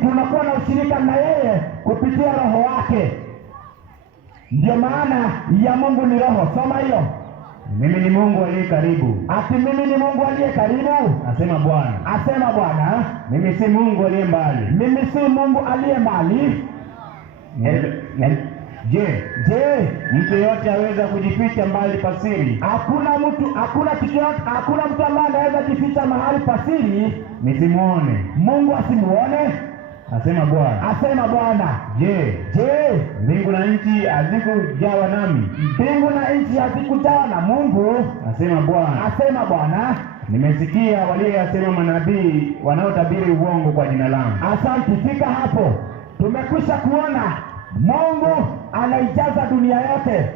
tunakuwa na ushirika na yeye kupitia roho wake. Ndio maana ya Mungu ni roho. Soma hiyo. mimi ni Mungu aliye karibu. Ati mimi ni Mungu aliye karibu, Asema Bwana. asema Bwana. Mimi si Mungu aliye mbali. Mimi si Mungu aliye mbali. Je, mtu yote aweza kujificha mbali pasiri? Hakuna mtu ambaye anaweza jificha mahali pasiri Nisimuone. Mungu asimuone, Asema Bwana. asema Bwana. Je, mbingu na nchi hazikujawa nami? Mbingu na nchi hazikujawa na Mungu, Asema Bwana. asema Bwana. Nimesikia walioyasema manabii wanaotabiri uongo kwa jina langu. Asante, fika hapo. Tumekwisha kuona Mungu anaijaza dunia yote.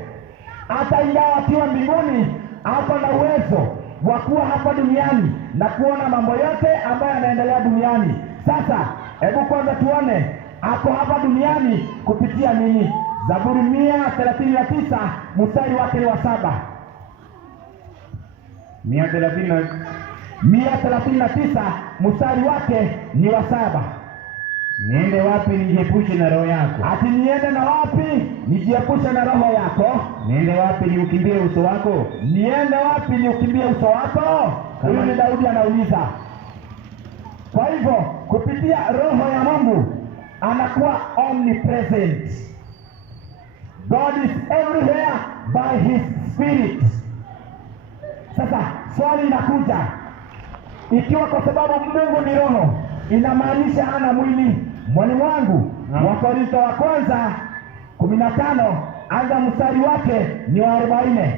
Hata ingawa akiwa mbinguni, ako na uwezo wa kuwa hapa duniani na kuona mambo yote ambayo yanaendelea duniani. Sasa hebu kwanza tuone ako hapa duniani kupitia nini? Zaburi 139 mstari wake wa 7. 139 mstari wake ni wa 7. Niende wapi nijiepushe na roho yako? Ati niende na wapi nijiepushe na roho yako? Niende wapi niukimbie uso wako? Niende wapi niukimbie uso wako? Huyu ni Daudi anauliza. Kwa hivyo kupitia roho ya Mungu anakuwa omnipresent. God is everywhere by his spirit. Sasa swali linakuja, ikiwa kwa sababu Mungu ni roho, inamaanisha hana mwili. Mwalimu wangu, Wakorintho wa kwanza 15 anza mstari wake ni wa 40.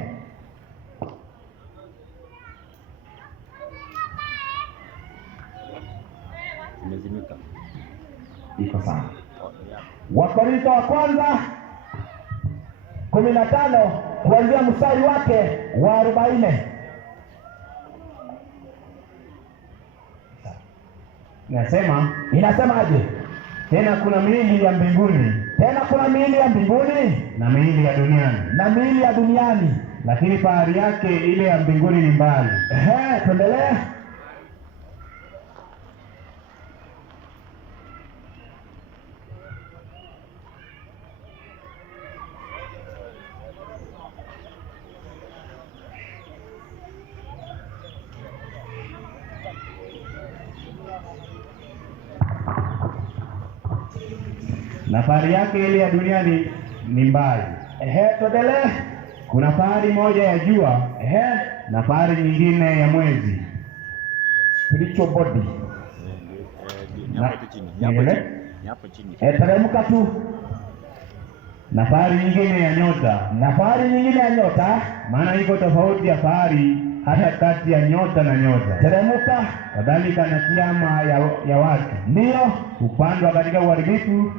Imezimika. Iko sawa. Wakorintho wa kwanza 15 kuanzia mstari wake wa 40. Inasemaje? Tena kuna miili ya mbinguni, na miili ya duniani, lakini fahari yake ile ya mbinguni ni mbali. Tuendelee. Na fahari yake ile ya duniani ni mbali. Tuendelee. Kuna fahari moja ya jua, na fahari nyingine ya mwezi. Spiritual body. Hapo chini. Teremka tu. Na fahari nyingine ya nyota. Maana iko tofauti ya fahari hata kati ya nyota na nyota. Teremka. Kadhalika na kiama ya watu. Ndio.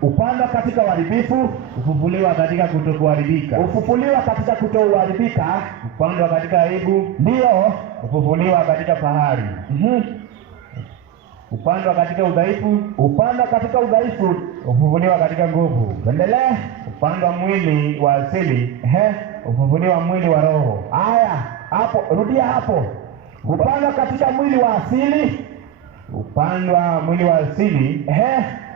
Upandwa katika uharibifu, ufufuliwa katika kutokuharibika. Upandwa katika aibu, ndio. ufufuliwa katika fahari. Upandwa katika udhaifu, ufufuliwa katika nguvu. Endelea. Upandwa mwili wa asili, ufufuliwa mwili wa roho. Haya, hapo rudia hapo. Upandwa katika mwili wa asili,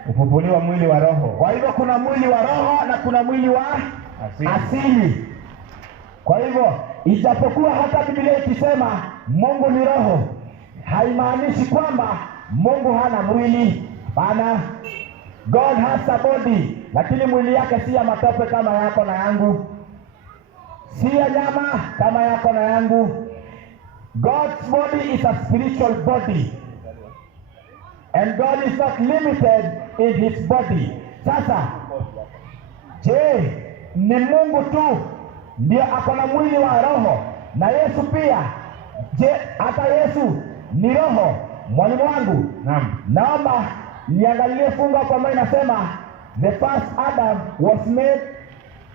ufufuliwa mwili wa roho. Kwa hivyo kuna mwili wa roho na kuna mwili wa asili. Kwa hivyo ijapokuwa hata Biblia ikisema Mungu ni roho, haimaanishi kwamba Mungu hana mwili. Hapana. God has a body, lakini mwili yake si ya matope kama yako na yangu, si ya nyama kama yako na yangu. God's body is a spiritual body, and God is not limited in his body. Sasa je, ni Mungu tu ndio ako na mwili wa roho? Na Yesu pia? Je, hata Yesu ni roho? Mwalimu wangu, naomba niangalie fungu hapo ambayo inasema the first Adam was made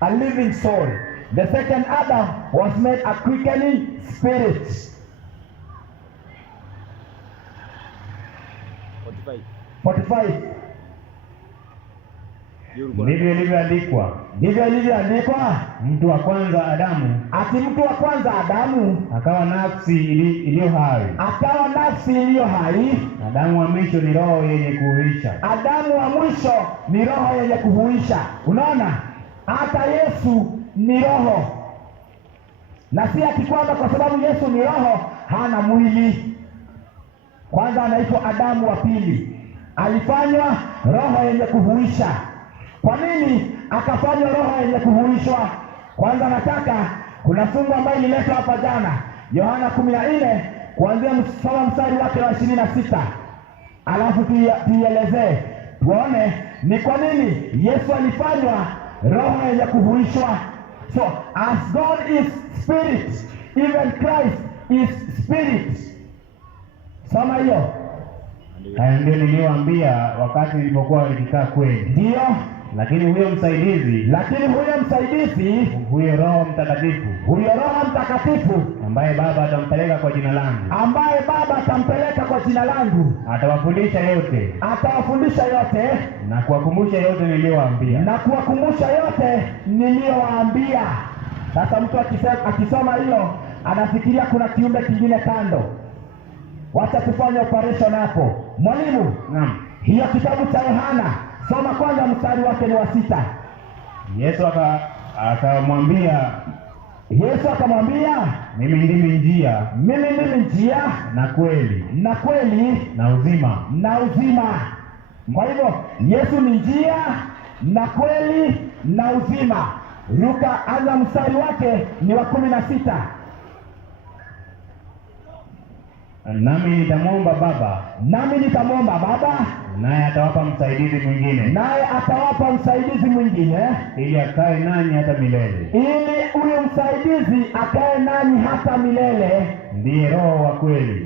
a living soul, the second Adam was made a quickening spirit. 45. Ndivyo ilivyoandikwa. Mtu wa kwanza Adamu, akawa nafsi iliyo hai. Adamu wa mwisho ni roho yenye kuhuisha. Unaona, hata Yesu ni roho, na si ati kwamba kwa sababu Yesu ni roho hana mwili. Kwanza anaitwa Adamu wa pili, alifanywa roho yenye kuhuisha. Kwa nini akafanywa roho yenye kuhuishwa? Kwanza nataka, kuna fungu ambayo ililetwa hapa jana, Yohana 14 kuanzia mstari wake wa 26, alafu tuielezee tuone ni kwa nini Yesu alifanywa roho yenye kuhuishwa. So as God is spirit, even Christ is spirit. Soma hiyo. Haya ndio niliyowaambia wakati nilipokuwa nikikaa kwenu. Ndio. Lakini huyo msaidizi, huyo Roho Mtakatifu ambaye Baba atampeleka kwa jina langu, atawafundisha yote na kuwakumbusha yote niliyowaambia. Sasa mtu akisoma hiyo anafikiria kuna kiumbe kingine kando. Wacha tufanye operation hapo. Mwalimu, naam, hiyo kitabu cha Yohana, soma kwanza mstari wake ni wa 6. Yesu akamwambia, mimi ndimi njia na kweli na uzima. Kwa hivyo Yesu ni njia na kweli na uzima. Luka anza mstari wake ni wa 16. Nami nitamwomba Baba, naye atawapa msaidizi mwingine, ili akae nanyi hata milele. Huyo msaidizi akae nanyi hata milele.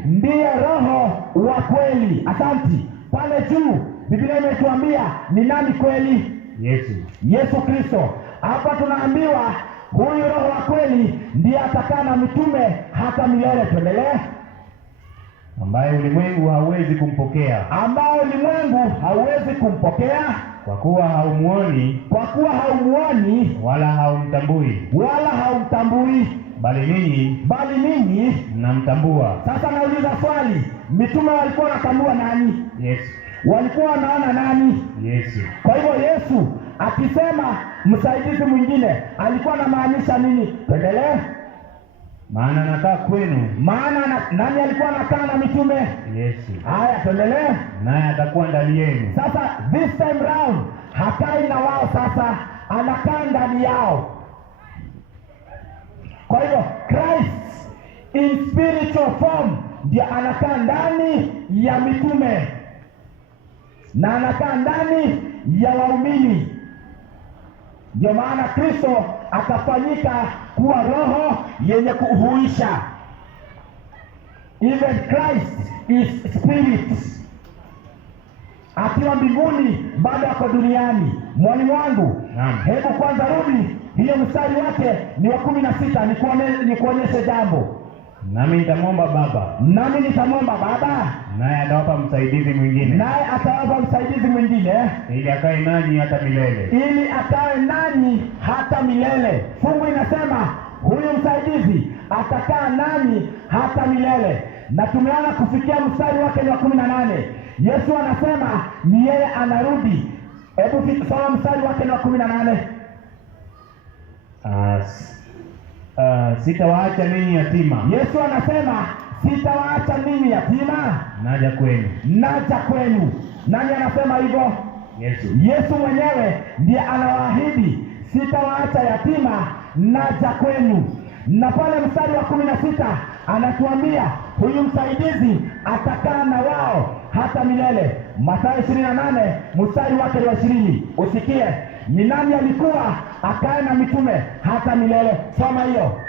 Ndiye Roho wa kweli. Asanti. Pale juu Biblia imetuambia ni nani kweli? Yesu Kristo. Hapa tunaambiwa huyu Roho wa kweli ndiye atakaa na mitume hata milele. Tuendelee. Ambaye ulimwengu hauwezi kumpokea, kwa kuwa haumuoni wala haumtambui, bali ninyi mnamtambua. Sasa nauliza swali, mitume walikuwa wanatambua nani? Yesu. Walikuwa wanaona nani? Yesu. Kwa hivyo Yesu akisema msaidizi mwingine alikuwa anamaanisha nini? Tuendelee. Maana anakaa kwenu. Nani alikuwa anakaa na mitume? Yesu. Haya, tuendelee. Naye atakuwa ndani yenu. Sasa this time round hakai na wao, sasa anakaa ndani yao. Kwa hivyo Christ in spiritual form ndiye anakaa ndani ya mitume na anakaa ndani ya waumini. Ndio maana Kristo akafanyika kuwa roho yenye kuhuisha. Even Christ is spirit. Akiwa mbinguni bado ako duniani. Mwalimu wangu, hebu kwanza rudi hiyo mstari wake ni wa 16, nikuonyeshe jambo. Nami nitamwomba Baba, naye atawapa msaidizi mwingine, ili akae nanyi hata milele. Fungu inasema huyu msaidizi atakaa nanyi hata milele. Na tumeona kufikia mstari wake ni wa 18. Yesu anasema ni yeye anarudi. Hebu soma mstari wake ni wa 18. Sitawaacha ninyi yatima. Yesu anasema sitawaacha ninyi yatima, naja kwenu. Nani anasema hivyo? Yesu mwenyewe ndiye anawaahidi sitawaacha yatima, naja kwenu. Na pale mstari wa 16 anatuambia huyu msaidizi atakaa na wao hata milele. Mathayo 28 mstari wake wa 20. Usikie ni nani alikuwa akae na mitume hata milele. Soma hiyo.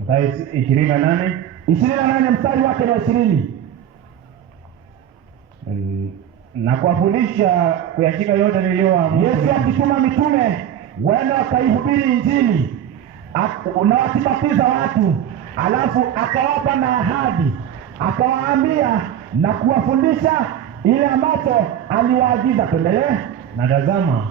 Mathayo 28 mstari wake wa 20. Na kuwafundisha kuyashika yote niliyowaamuru. Yesu akituma mitume waende wakaihubiri Injili na wakibatiza watu, alafu akawapa na ahadi, akawaambia na kuwafundisha ile ambacho aliwaagiza. Tuendelee.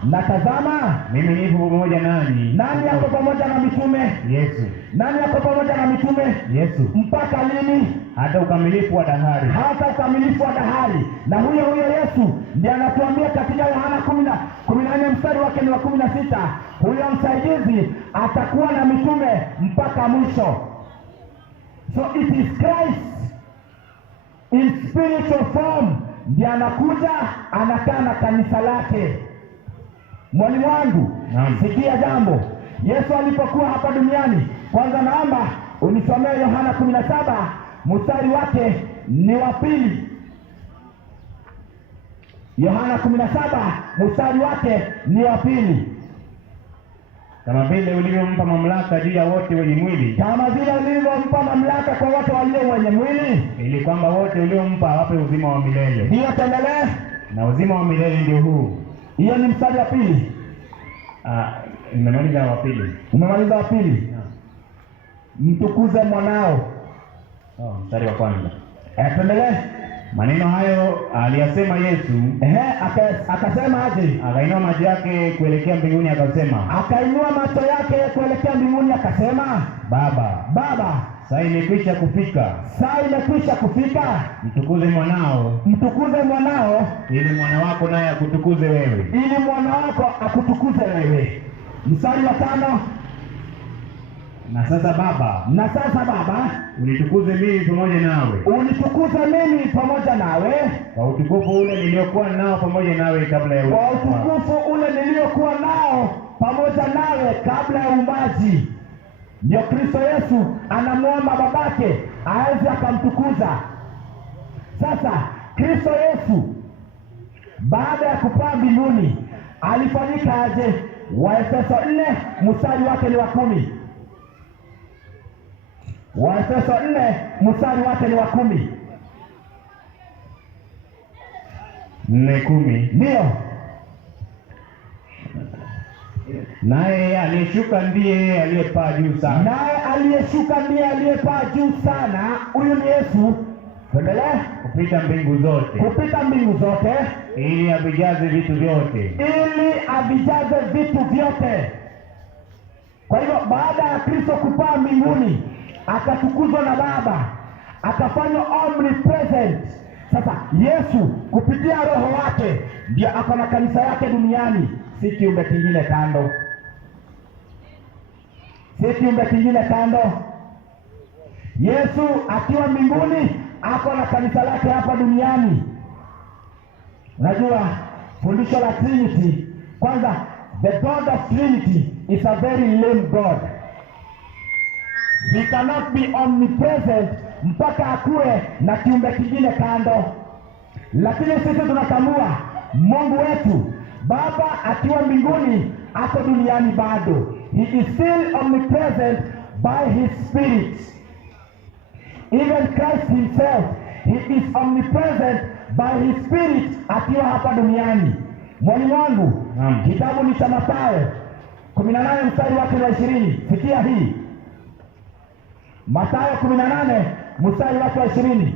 Na tazama, mimi nipo pamoja nanyi. Nani yako pamoja na mitume? Yesu. Nani yako pamoja na mitume? Yesu. Mpaka lini? hata ukamilifu wa dahari. hata ukamilifu wa dahari. Na huyo Yesu ndiye anatuambia katika Yohana 14 mstari wake ni wa 16, huyo msaidizi atakuwa na mitume mpaka mwisho. So it is Christ in spiritual form ndiye anakuja, anakaa na kanisa lake. Mwalimu wangu, sikia jambo. Yesu alipokuwa hapa duniani, kwanza naomba unisomee Yohana 17 mstari wake ni wa 2. Yohana 17 mstari wake ni wa 2. Kama vile ulivyompa mamlaka juu ya wote wenye mwili, kama vile ulivyompa mamlaka kwa wote walio wenye mwili, ili kwamba wote uliompa wape uzima wa milele. Ndiyo, tuendelee. Na uzima wa milele ndio huu. Hiyo ni mstari wa 2. Nimemaliza wa 2. Umemaliza wa 2? Mtukuze mwanao. Mstari wa 1. Tuendelee. Maneno hayo aliyasema Yesu. Akasema aje? Akainua macho yake kuelekea mbinguni akasema. Akainua macho yake kuelekea mbinguni akasema, Baba, saa imekwisha kufika. Saa imekwisha kufika. Mtukuze mwanao, ili mwana wako naye akutukuze wewe. Ili mwana wako akutukuze wewe. Mstari wa 5. Na sasa Baba, unitukuze mimi pamoja nawe. Kwa utukufu ule niliokuwa nao pamoja nawe kabla ya uumbaji. Ndio Kristo Yesu anamuomba babake aweze akamtukuza. Sasa Kristo Yesu baada ya kupaa mbinguni alifanyika aje? Waefeso 4 mstari wake ni wa 10. Waefeso 4 mstari wake ni wa 10. 4:10. Ndio. Naye aliyeshuka ndiye aliyepaa juu sana. Huyu ni Yesu. Endelea. Kupita mbingu zote. Ili avijaze vitu vyote. Kwa hivyo baada ya Kristo kupaa mbinguni, akatukuzwa na Baba, akafanywa omnipresent. Sasa Yesu kupitia roho wake ndiye ako na kanisa yake duniani, si kiumbe kingine kando. Yesu akiwa mbinguni ako na kanisa lake hapa duniani. Unajua fundisho la Trinity, kwanza the God of Trinity is a very lame God. He cannot be omnipresent mpaka akuwe na kiumbe kingine kando. Lakini sisi tunatambua Mungu wetu Baba akiwa mbinguni ako duniani bado. He is still omnipresent by his spirit. Even Christ himself, he is omnipresent by his spirit akiwa hapa duniani. Mwalimu wangu, kitabu ni cha Mathayo 18 mstari wake wa 20. Sikia hii. Mathayo 18 mstari wake wa 20.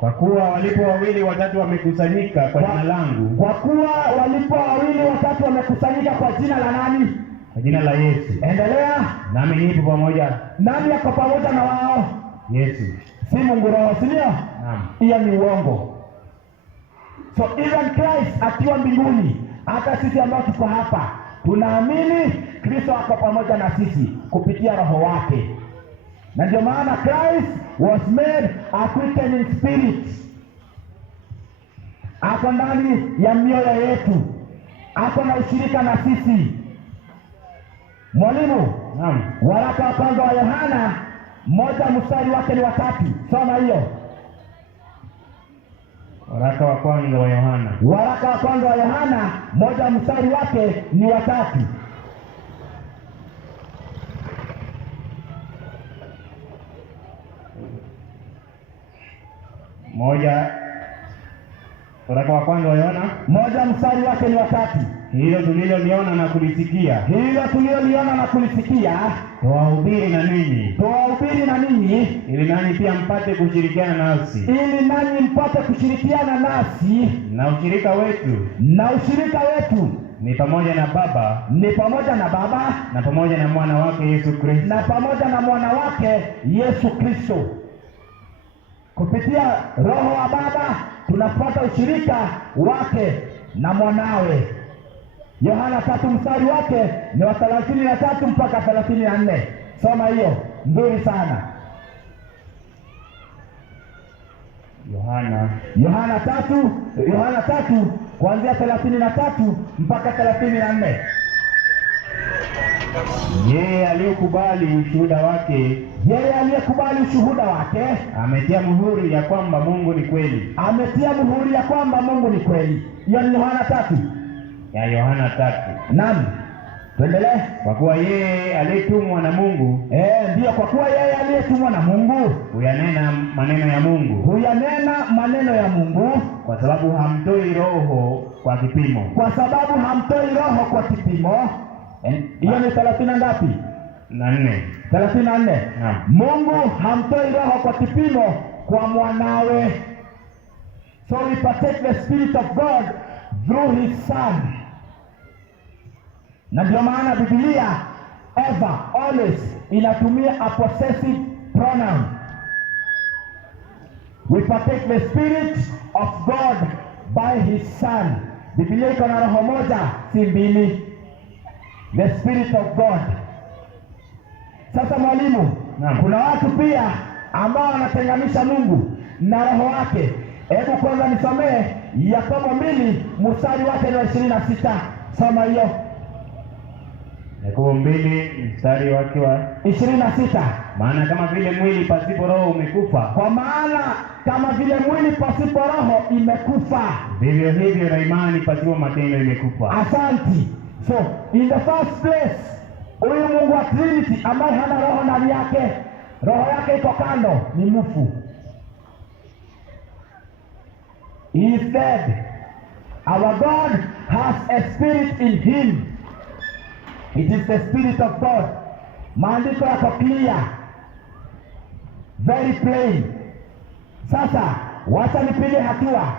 Kwa kuwa walipo wawili watatu wamekusanyika kwa jina langu. Kwa kuwa walipo wawili watatu wamekusanyika kwa jina la nani? Kwa jina la Yesu. Endelea. Nami nipo pamoja. Nani yako pamoja na wao? Yesu. Si Mungu Roho, si ndio? Naam. Hiyo ni uongo. So even Christ akiwa mbinguni, hata sisi ambao tuko hapa tunaamini Kristo ako pamoja na sisi kupitia roho wake. Na ndio maana Christ was made a quickening spirit. Ako ndani ya mioyo yetu, ako na ushirika na sisi. Mwalimu, waraka wa kwanza wa Yohana 1 mstari wake ni wa 3. Soma hiyo. Waraka wa kwanza wa Yohana 1 mstari wake ni wa 3. Waraka wa kwanza wa Yohana 1 mstari wake ni wa 3. hilo tuliloliona na kulisikia, tuwahubiri na ninyi, ili nanyi pia mpate kushirikiana nasi, na ushirika wetu ni pamoja na Baba, na pamoja na mwana wake Yesu Kristo. Kupitia Roho wa Baba tunapata ushirika wake na mwanawe. Yohana 3 mstari wake ni wa 33 mpaka 34. Soma hiyo, nzuri sana. Yohana 3 kuanzia 33 mpaka 34. Yeye aliyekubali ushuhuda wake ametia muhuri ya kwamba Mungu ni kweli. Hiyo ni Yohana 3. Yohana 3. Naam. Tuendelee. Kwa kuwa yeye aliyetumwa na Mungu, ndio, kwa kuwa yeye aliyetumwa na Mungu huyanena maneno ya Mungu, kwa sababu hamtoi roho kwa kipimo. Hiyo ni 30 ngapi? 34. Mungu hamtoi roho kwa kipimo kwa mwanawe. So we partake the Spirit of God through his Son. Na ndio maana Biblia ever, always inatumia a possessive pronoun. We partake the Spirit of God by his Son. Biblia iko na roho moja, si mbili. The Spirit of God. Sasa mwalimu, kuna watu pia ambao wanatenganisha Mungu na roho wake. Hebu kwanza nisomee Yakobo 2 mstari wake ni 26. Soma hiyo. Yakobo 2 mstari wake wa 26. Maana kama vile mwili pasipo roho umekufa, kwa maana kama vile mwili pasipo roho imekufa, vivyo hivyo na imani pasipo matendo imekufa. Asante. So in the first place, huyu Mungu wa Trinity ambaye hana roho ndani yake, roho yake iko kando, ni mfu. He is dead. Our God has a spirit in him. It is the Spirit of God. Maandiko yako clear, very plain. Sasa wacha nipige hatua.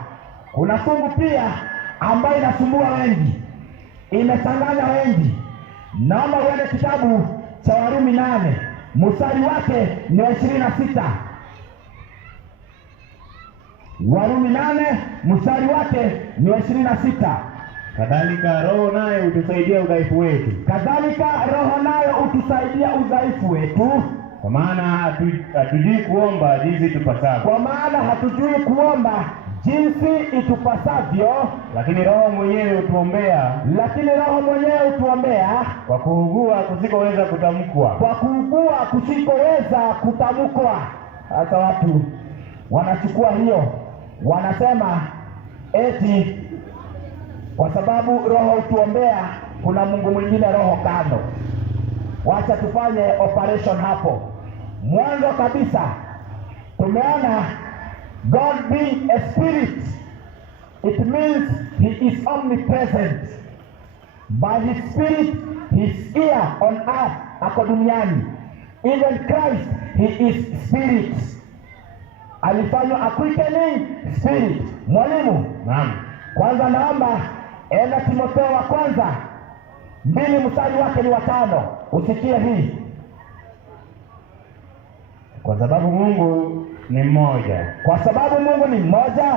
Kuna fungu pia ambayo inasumbua wengi, imechanganya wengi. Naomba uende kitabu cha Warumi 8 mstari wake ni 26. Warumi 8 mstari wake ni 26. Kadhalika roho naye utusaidia udhaifu wetu. Kwa maana hatujui kuomba jinsi jinsi itupasavyo, lakini roho mwenyewe hutuombea kwa kuugua kusikoweza kutamkwa. Sasa watu wanachukua hiyo, wanasema eti kwa sababu roho hutuombea, kuna Mungu mwingine roho kando. Wacha tufanye operation hapo. Mwanzo kabisa tumeona God being a spirit, it means he is omnipresent. By his spirit he is here on earth, ako duniani. Even Christ, he is spirit. Alifanywa a quickening spirit. Mwalimu, naam, kwanza naomba enda Timotheo wa kwanza 2 mstari wake ni 5. Usikie hii. Kwa sababu Mungu ni mmoja.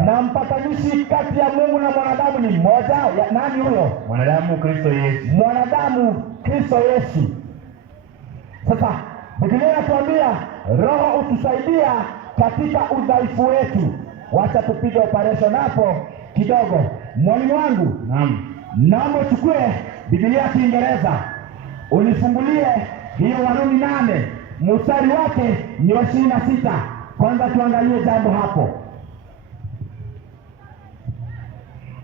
Na mpatanishi kati ya Mungu na wanadamu ni mmoja. Nani huyo? Mwanadamu Kristo Yesu. Sasa Biblia inatuambia roho utusaidia katika udhaifu wetu. Wacha tupige operation hapo kidogo. Mwalimu wangu, naam, naomba uchukue Biblia ya Kiingereza. Unifungulie hiyo Warumi 8 mstari wake ni 26. Kwanza tuangalie jambo hapo.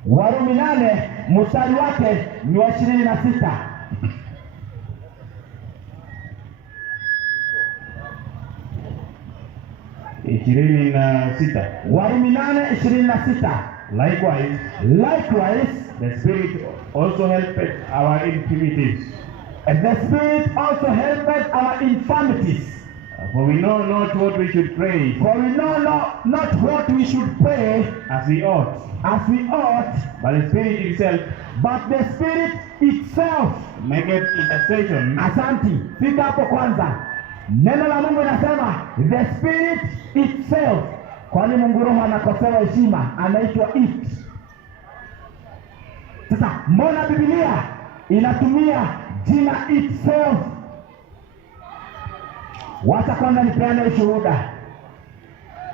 Warumi 8 mstari wake ni 26. Warumi 8:26. Likewise, the Spirit also helpeth our infirmities. and the Spirit also helpeth our infirmities. For we know not what we should pray For we know not what we should pray as we ought, as we ought, but the Spirit itself but the Spirit itself. maketh intercession Asanti, fika hapo kwanza. Neno la Mungu linasema the Spirit itself. Kwani Mungu Roho anakosewa heshima, anaitwa it. Sasa mbona Biblia inatumia jina itself? Wacha kwanza nipeane ushuhuda.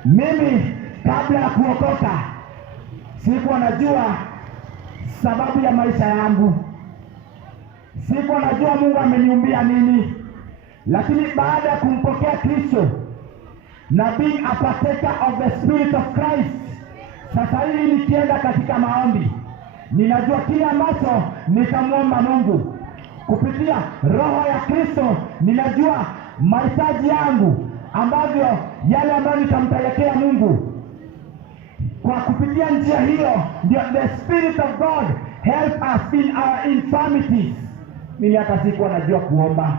Mimi kabla ya kuokoka sikuwa najua sababu ya maisha yangu, sikuwa najua Mungu ameniumbia nini, lakini baada ya kumpokea Kristo na being a partaker of the Spirit of Christ, sasa hivi nikienda katika maombi ninajua kile ambacho nitamwomba Mungu kupitia Roho ya Kristo. Ninajua mahitaji yangu ambavyo yale ambayo nitampelekea Mungu. Kwa kupitia njia hiyo ndio the Spirit of God help us in our infirmities. Mimi hata sikuwa najua kuomba,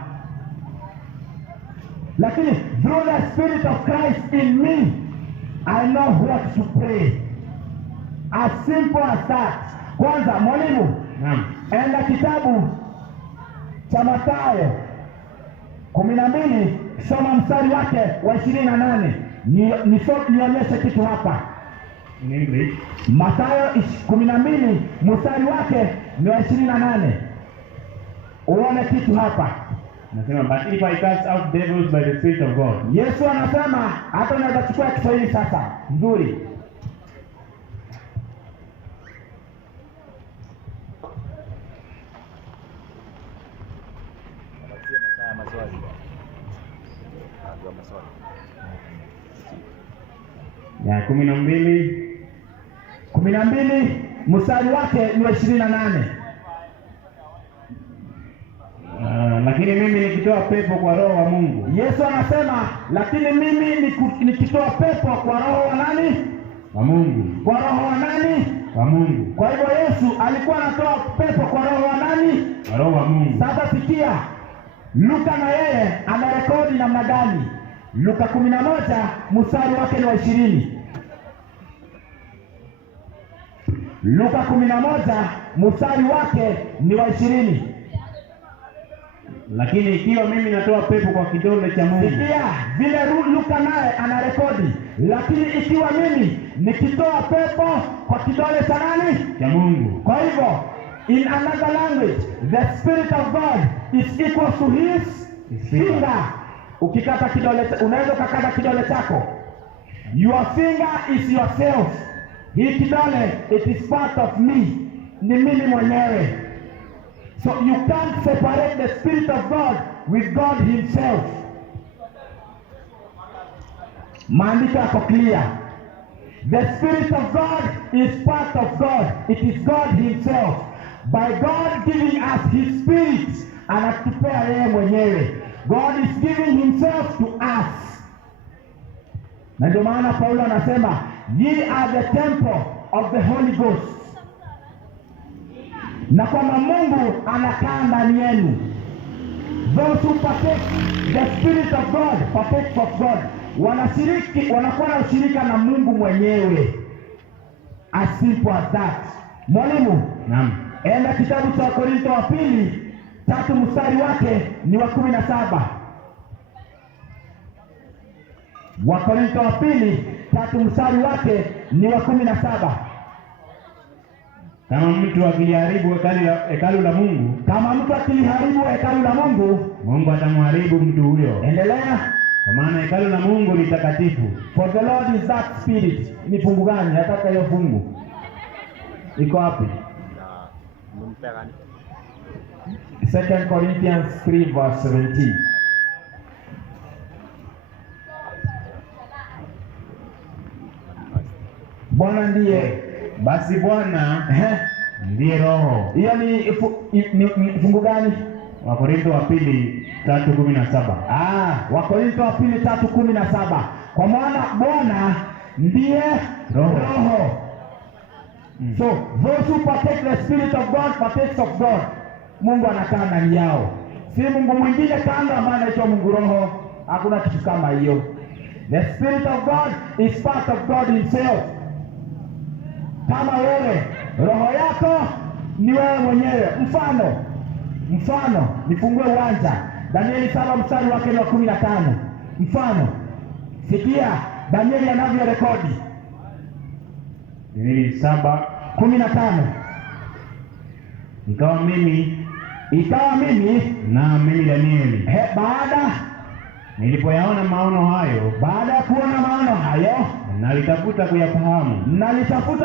lakini through the Spirit of Christ in me I know what to pray. As simple as that. Kwanza mwalimu, enda kitabu cha Mathayo 12 soma mstari wake wa 28. Nionyeshe kitu hapa. in English. Mathayo 12 mstari wake ni wa 28. Uone kitu hapa. Nasema, but if I cast out devils by the Spirit of God. Yesu anasema, hata unaweza chukua Kiswahili sasa nzuri. Ya 12 mstari wake ni wa 28. Lakini mimi nikitoa pepo kwa Roho wa Mungu. Yesu anasema, lakini mimi nikitoa pepo kwa Roho wa nani? Wa Mungu. Kwa Roho wa nani? Wa Mungu. Kwa hivyo Yesu alikuwa anatoa pepo kwa Roho wa nani? Wa Roho wa Mungu. Sasa sikia, Luka na yeye anarekodi namna gani? Luka 11 mstari wake ni wa 20. Luka 11 mstari wake ni wa 20. Lakini ikiwa mimi natoa pepo kwa kidole cha Mungu. Sikia vile Luka naye anarekodi, lakini ikiwa mimi nikitoa pepo kwa kidole cha nani? Cha Mungu. Kwa hivyo in another language the Spirit of God is equal to his finger. Ukikata kidole, unaweza ukakata kidole chako. Your finger is yourself. Hii kidole, it is part of me, ni mimi mwenyewe. So you can't separate the Spirit of God with God himself. Maandiko yako clear. The Spirit of God is part of God. It is God himself. By God giving us his Spirit, anatupea yeye mwenyewe. God is giving himself to us. Na ndio maana Paulo anasema, ye are the temple of the Holy Ghost. Na kwamba Mungu anakaa ndani yenu. Those who partake the Spirit of God, partake of God, wanakuwa na ushirika na Mungu mwenyewe. As simple as that. Mwalimu, Naam. enda kitabu cha Korintho wa pili 3 mstari wake ni wa 17. Wakorintho wa pili 3 mstari wake ni wa 17. Kama mtu akiliharibu hekalu la Mungu, Kama mtu akiliharibu hekalu la Mungu, Mungu atamharibu mtu huyo. endelea. Kwa maana hekalu la Mungu ni takatifu. For the Lord is that Spirit. Ni fungu gani? Nataka hiyo fungu. Iko wapi? Mmempea gani? 2 Corinthians 3 verse 17. Bwana ndiye. Basi Bwana Ehe. ndiye Roho. Hiyo ni fungu gani? Wakorintho wa pili 3:17. Wakorintho wa pili 3:17. Kwa maana Bwana ndiye Roho. Roho. So those who partake the spirit of God partakes of God. Mungu anakaa ndani yao, si Mungu mwingine kando ambaye anaitwa Mungu Roho. Hakuna kitu kama hiyo. The spirit of God is part of God himself. Kama wewe roho yako ni wewe mwenyewe. Mfano nifungue uwanja. Danieli 7 mstari wake ni wa 15. Mfano, sikia Danieli anavyo rekodi. Danieli 7:15. Ikawa mimi Danieli, baada nilipoyaona maono hayo, baada ya kuona maono hayo, nalitafuta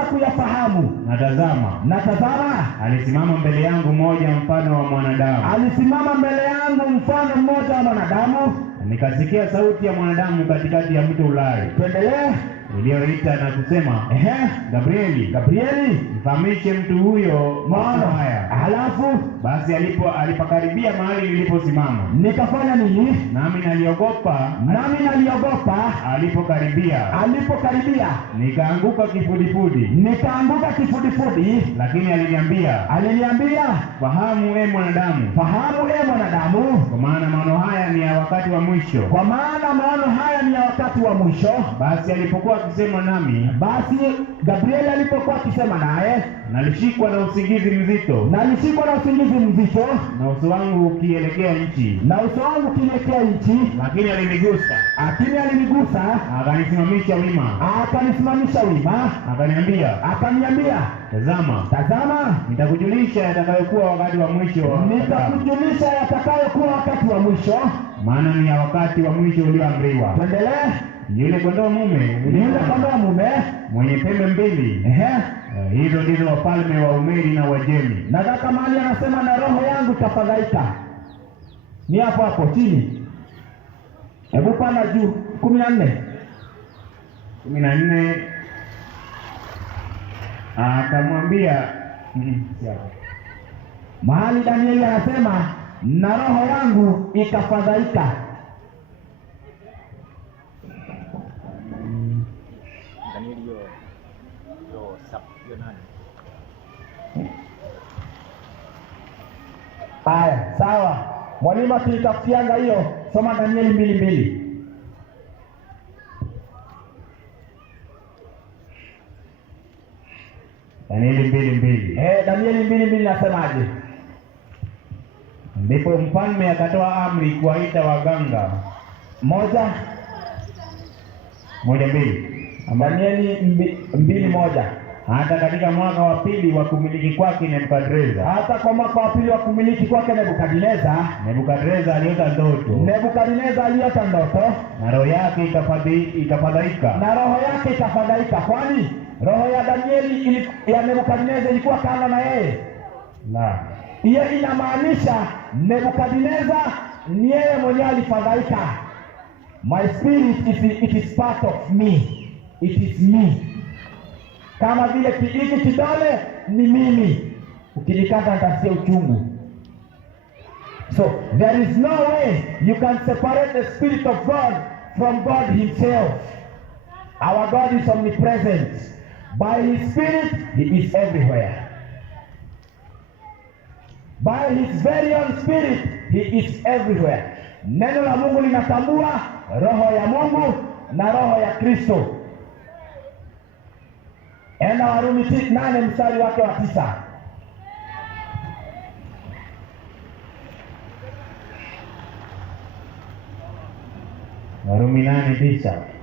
kuyafahamu, na tazama, alisimama mbele yangu mmoja mfano wa mwanadamu. Nikasikia sauti ya mwanadamu katikati ya mto Ulai. Tuendelee. Iliyoita na kusema, Gabrieli, mfahamishe mtu huyo maono haya. Halafu basi alipokaribia mahali niliposimama, nikafanya nini? Nami naliogopa alipokaribia nikaanguka kifudifudi. Lakini aliniambia, fahamu e mwanadamu, kwa maana maono haya ni ya wakati wa mwisho. Basi alipokuwa akisema nami, Gabrieli alipokuwa akisema naye, nalishikwa na usingizi mzito, na uso wangu ukielekea nchi. Lakini alinigusa, akanisimamisha wima, akaniambia, tazama, nitakujulisha yatakayokuwa wakati wa mwisho, maana ni ya wakati wa mwisho ulioamriwa. Tuendelee. Yule kondoo mume mwenye pembe mbili, hizo ndizo wafalme wa Umedi na Wajemi. Nataka mahali anasema na roho yangu tafadhaika, ni hapo chini. Hebu panda juu. 14 akamwambia, mahali Danieli anasema na roho yangu ikafadhaika. Danieli yo nani? Haya, sawa. Mwalimu akitafutianga hiyo, soma Danieli 2:2. Danieli 2:2. Danieli 2:2 nasemaje? Ndipo mfalme akatoa amri kuwaita waganga. 1:2. Danieli 2:1. Hata katika mwaka wa pili wa kumiliki kwake Nebukadreza. Hata kwa mwaka wa pili wa kumiliki kwake Nebukadreza aliota ndoto. Na roho yake ikafadhaika. Kwani roho ya Danieli ya Nebukadneza ilikuwa kama na yeye. Hiyo inamaanisha Nebukadneza ni yeye mwenyewe alifadhaika. My spirit it is part of me. It is me. Kama vile hiki kidole ni mimi. Ukinikata nitasikia uchungu. So there is no way you can separate the spirit of God from God himself. Our God is omnipresent. By his spirit he is everywhere. By his very own spirit he is everywhere. Neno la Mungu linatambua roho ya Mungu na roho ya Kristo. Enda Warumi 8 mstari wake wa 9.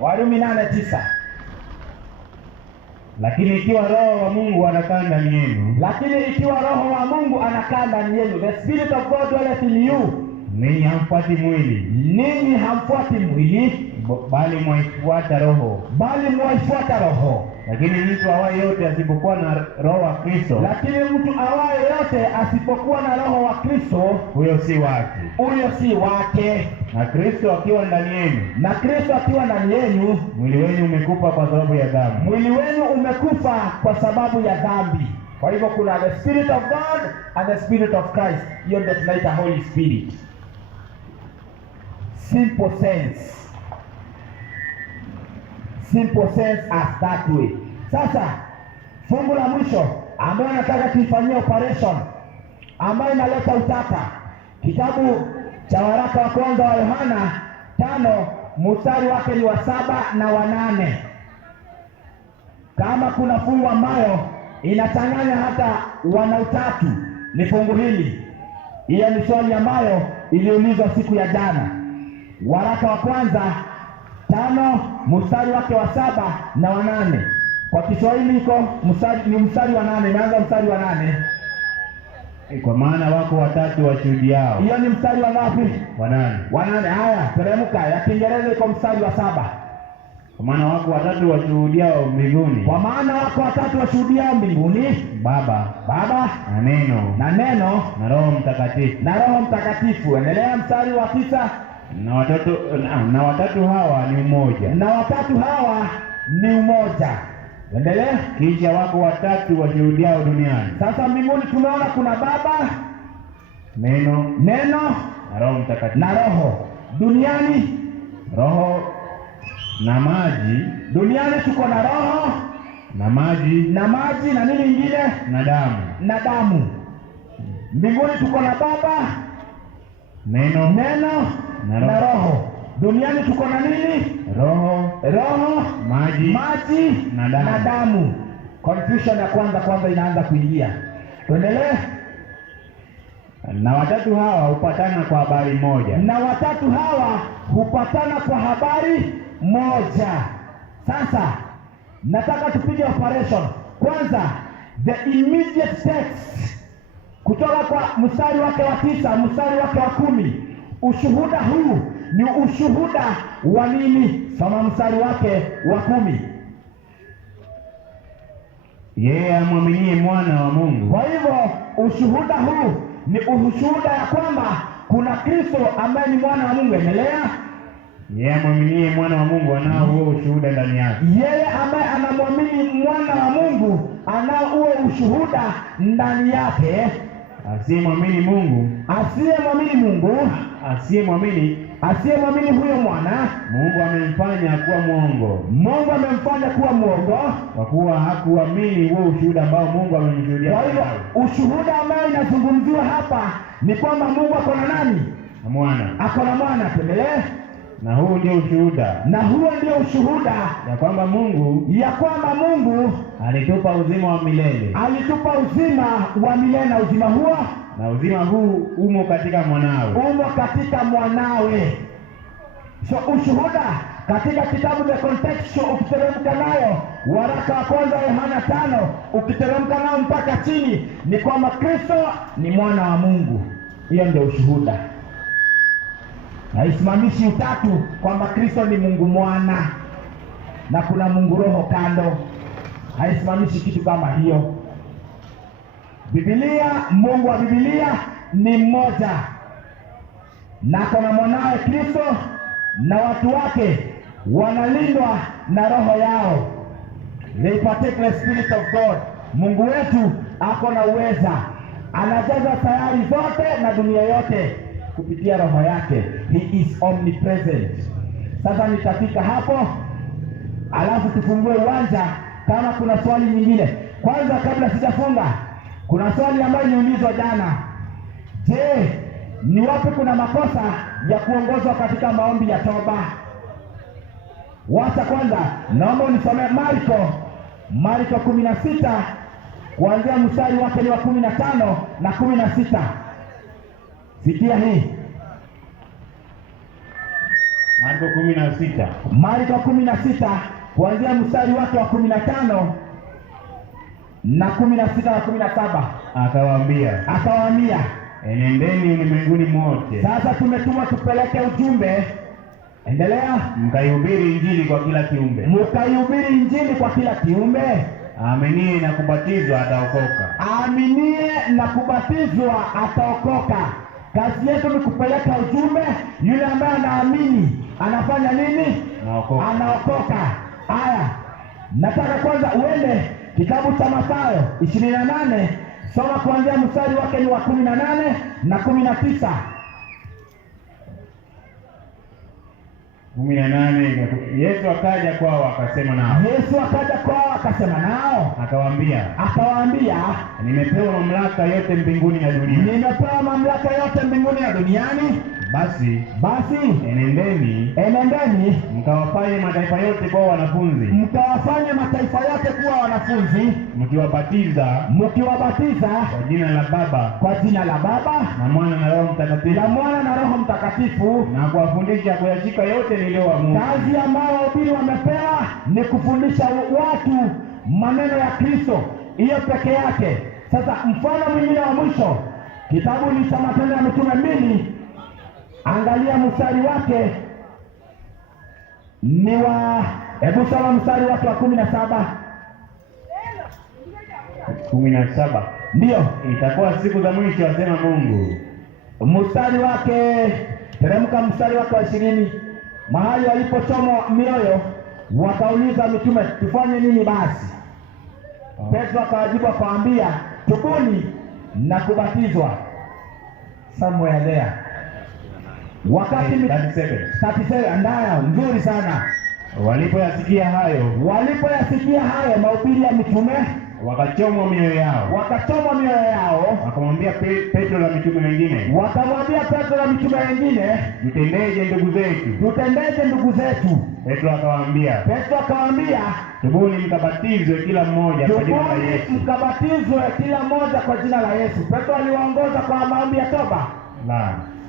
Warumi 8:9. Lakini ikiwa roho wa Mungu anakaa ndani yenu, the spirit of God dwelleth in you. ninyi hamfuati mwili, bali mwaifuata roho. Lakini mtu awaye yote asipokuwa na roho wa Kristo, huyo si wake. Na Kristo akiwa ndani yenu, mwili wenu umekufa kwa sababu ya dhambi. Kwa hivyo kuna the spirit of God and the spirit of Christ. Hiyo ndio tunaita Holy Spirit. Simple sense as that way. Sasa Fungu la mwisho ambayo nataka tuifanyie operation, ambayo inaleta utata, kitabu cha waraka wa kwanza wa Yohana 5 mstari wake ni wa 7 na wa 8. Kama kuna fungu ambayo inachanganya hata wana utatu, ni fungu hili. Hiyo ni swali ambayo iliulizwa siku ya jana. Waraka wa kwanza 5 mstari wake wa 7 na wa 8. Kwa Kiswahili iko mstari wa 8, inaanza mstari wa 8. Kwa maana wako watatu washuhudiao. Hiyo ni mstari wa ngapi? Wa 8. Wa 8. Haya, teremka. Ya Kiingereza iko mstari wa 7. Kwa maana wako watatu washuhudiao mbinguni. Kwa maana wako watatu washuhudiao mbinguni, Baba na Neno na Roho Mtakatifu. na Roho Mtakatifu. Endelea mstari wa 9. Na watatu hawa ni umoja. Na watatu hawa ni umoja. Endelea. Kisha wako watatu washuhudiao duniani. Sasa mbinguni tumeona kuna Baba, Neno na Roho Mtakatifu. na Roho. Duniani, Roho na maji. duniani tuko na Roho Na maji na maji na nini ingine? na damu. Na damu. Mbinguni tuko na Baba, Neno na Roho. Duniani tuko na nini? Roho, maji na na damu. Confusion ya kwanza inaanza kuingia. Tuendelee. Na watatu hawa hupatana kwa habari moja. Na watatu hawa hupatana kwa habari moja. Sasa nataka tupige operation. Kwanza, the immediate text kutoka kwa mstari wake wa 9 mstari wake wa 10. Ushuhuda huu ni ushuhuda wa nini? Soma mstari wake wa 10. Yeye amwaminie mwana wa Mungu. Kwa hivyo ushuhuda huu ni ushuhuda ya kwamba kuna Kristo ambaye ni mwana wa Mungu. Endelea. Yeye amwaminie mwana wa Mungu anao huo ushuhuda ndani yake. Yeye ambaye anamwamini mwana wa Mungu anao huo ushuhuda ndani yake. Asiyemwamini Mungu, asiyemwamini huyo mwana, Mungu amemfanya kuwa mwongo. Mungu amemfanya kuwa mwongo, kwa kuwa hakuamini huo ushuhuda ambao Mungu amemshuhudia. Kwa hivyo ushuhuda ambao inazungumziwa hapa ni kwamba Mungu ako na nani? Na mwana. Ako na mwana. Tuendelee. Na huu ndio ushuhuda. Na huo ndio ushuhuda ya kwamba Mungu alitupa uzima wa milele. Alitupa uzima wa milele, na uzima huo, na uzima huu umo katika mwanawe. So ushuhuda katika kitabu The Contextual, ukiteremka nayo waraka wa kwanza Yohana 5, ukiteremka nao mpaka chini, ni kwamba Kristo ni mwana wa Mungu. Hiyo ndio ushuhuda. Haisimamishi utatu kwamba Kristo ni Mungu mwana na kuna Mungu Roho kando. Haisimamishi kitu kama hiyo. Biblia, Mungu wa Biblia ni mmoja, na kuna mwanawe Kristo, na watu wake wanalindwa na roho yao. They partake the Spirit of God. Mungu wetu ako na uweza, anajaza sayari zote na dunia yote kupitia roho yake. He is omnipresent. Sasa nitafika hapo, alafu tufungue uwanja kama kuna swali nyingine. Kwanza kabla sijafunga, kuna swali ambayo niulizwa jana. Je, ni wapi kuna makosa ya kuongozwa katika maombi ya toba? Wacha kwanza naomba unisomee Marko 16 kuanzia mstari wake ni wa 15 na 16. Sikia hii. Marko 16 kuanzia mstari wake wa 15 na 16 na 17. Akawaambia, enendeni ulimwenguni mote. Sasa tumetumwa tupeleke ujumbe. Endelea. Mkaihubiri injili kwa kila kiumbe. Aaminie na kubatizwa ataokoka. Kazi yetu ni kupeleka ujumbe. Yule ambaye anaamini anafanya nini? Anaokoka. Haya, nataka kwanza uende kitabu cha Mathayo 28, soma kuanzia mstari wake ni wa 18 na 19. 18. Yesu akaja kwao akasema akasema nao, akawaambia, nimepewa mamlaka yote mbinguni na duniani. nimepewa mamlaka yote mbinguni na duniani. Basi enendeni mkawafanye mataifa yote kuwa wanafunzi, mkiwabatiza kwa jina la Baba na Mwana na Roho Mtakatifu, na kuwafundisha kuyashika yote niliyowaamuru. Kazi ambayo wahubiri wamepewa ni kufundisha watu maneno ya Kristo, hiyo peke yake. Sasa mfano mwingine wa mwisho, kitabu ni cha Matendo ya Mitume 2, angalia mstari wake ni wa, hebu soma mstari wake wa 17. 17. Ndio, itakuwa siku za mwisho, asema Mungu. Mstari wake, teremka mstari wake wa 20. Mahali walipochomwa mioyo, wakauliza mitume, tufanye nini basi? Petro akawajibu akawaambia, tubuni na kubatizwa. Somewhere there. Wakati 37 ndaya nzuri sana. Walipoyasikia hayo mahubiri ya mitume, wakachomwa mioyo yao. Wakamwambia Petro na mitume wengine, tutendeje ndugu zetu? Petro akawaambia, tubuni mkabatizwe kila mmoja kwa jina la Yesu. Petro aliwaongoza kwa maombi ya toba.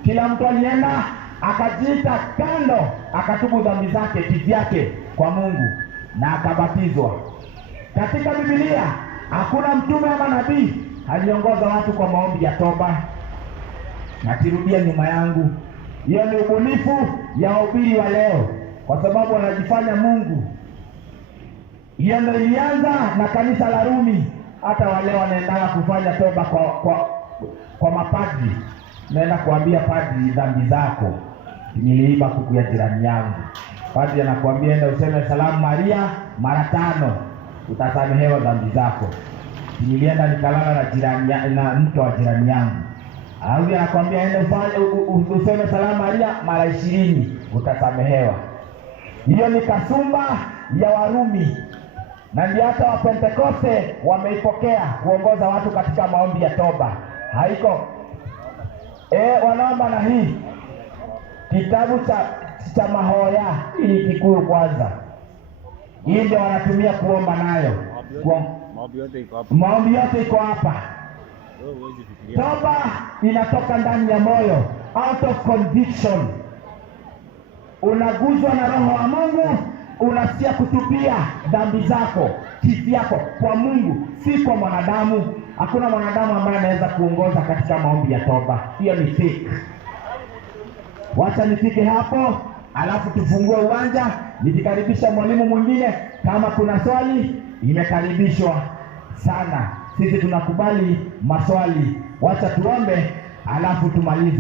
Kila mtu alienda akajiita kando, akatubu dhambi zake kivyake kwa Mungu na akabatizwa. Katika Biblia hakuna mtume ama nabii aliongoza watu kwa maombi ya toba. Nakirudia nyuma yangu, hiyo ni ubunifu ya wahubiri wa leo, kwa sababu wanajifanya Mungu. Hiyo ndio ilianza na kanisa la Rumi. Hata wale wanaenda kufanya toba kwa mapadri. Naenda kuambia padri, dhambi zako, niliiba kuku ya jirani yangu. Padri anakuambia enda useme salamu Maria mara 5, utasamehewa dhambi zako. Nilienda nikalala na mke wa jirani yangu. Au anakuambia enda useme salamu Maria mara 20, utasamehewa. Hiyo ni kasumba ya Warumi, na ndio hata wa Pentekoste wameipokea kuongoza watu katika maombi ya toba. Haiko wanaomba na hii kitabu cha Mahoya, hii Kikuyu kwanza. Hii ndio wanatumia kuomba nayo. Maombi yote iko hapa. Toba inatoka ndani ya moyo, out of conviction. Unaguzwa na Roho wa Mungu, unasikia kutubia dhambi zako kivyako kwa Mungu, si kwa mwanadamu. Hakuna mwanadamu ambaye anaweza kuongoza katika maombi ya toba. Hiyo ni fake. Wacha nifike hapo, alafu tufungue uwanja, nikikaribisha mwalimu mwingine. Kama kuna swali, imekaribishwa sana. Sisi tunakubali maswali. Wacha tuombe, alafu tumalize.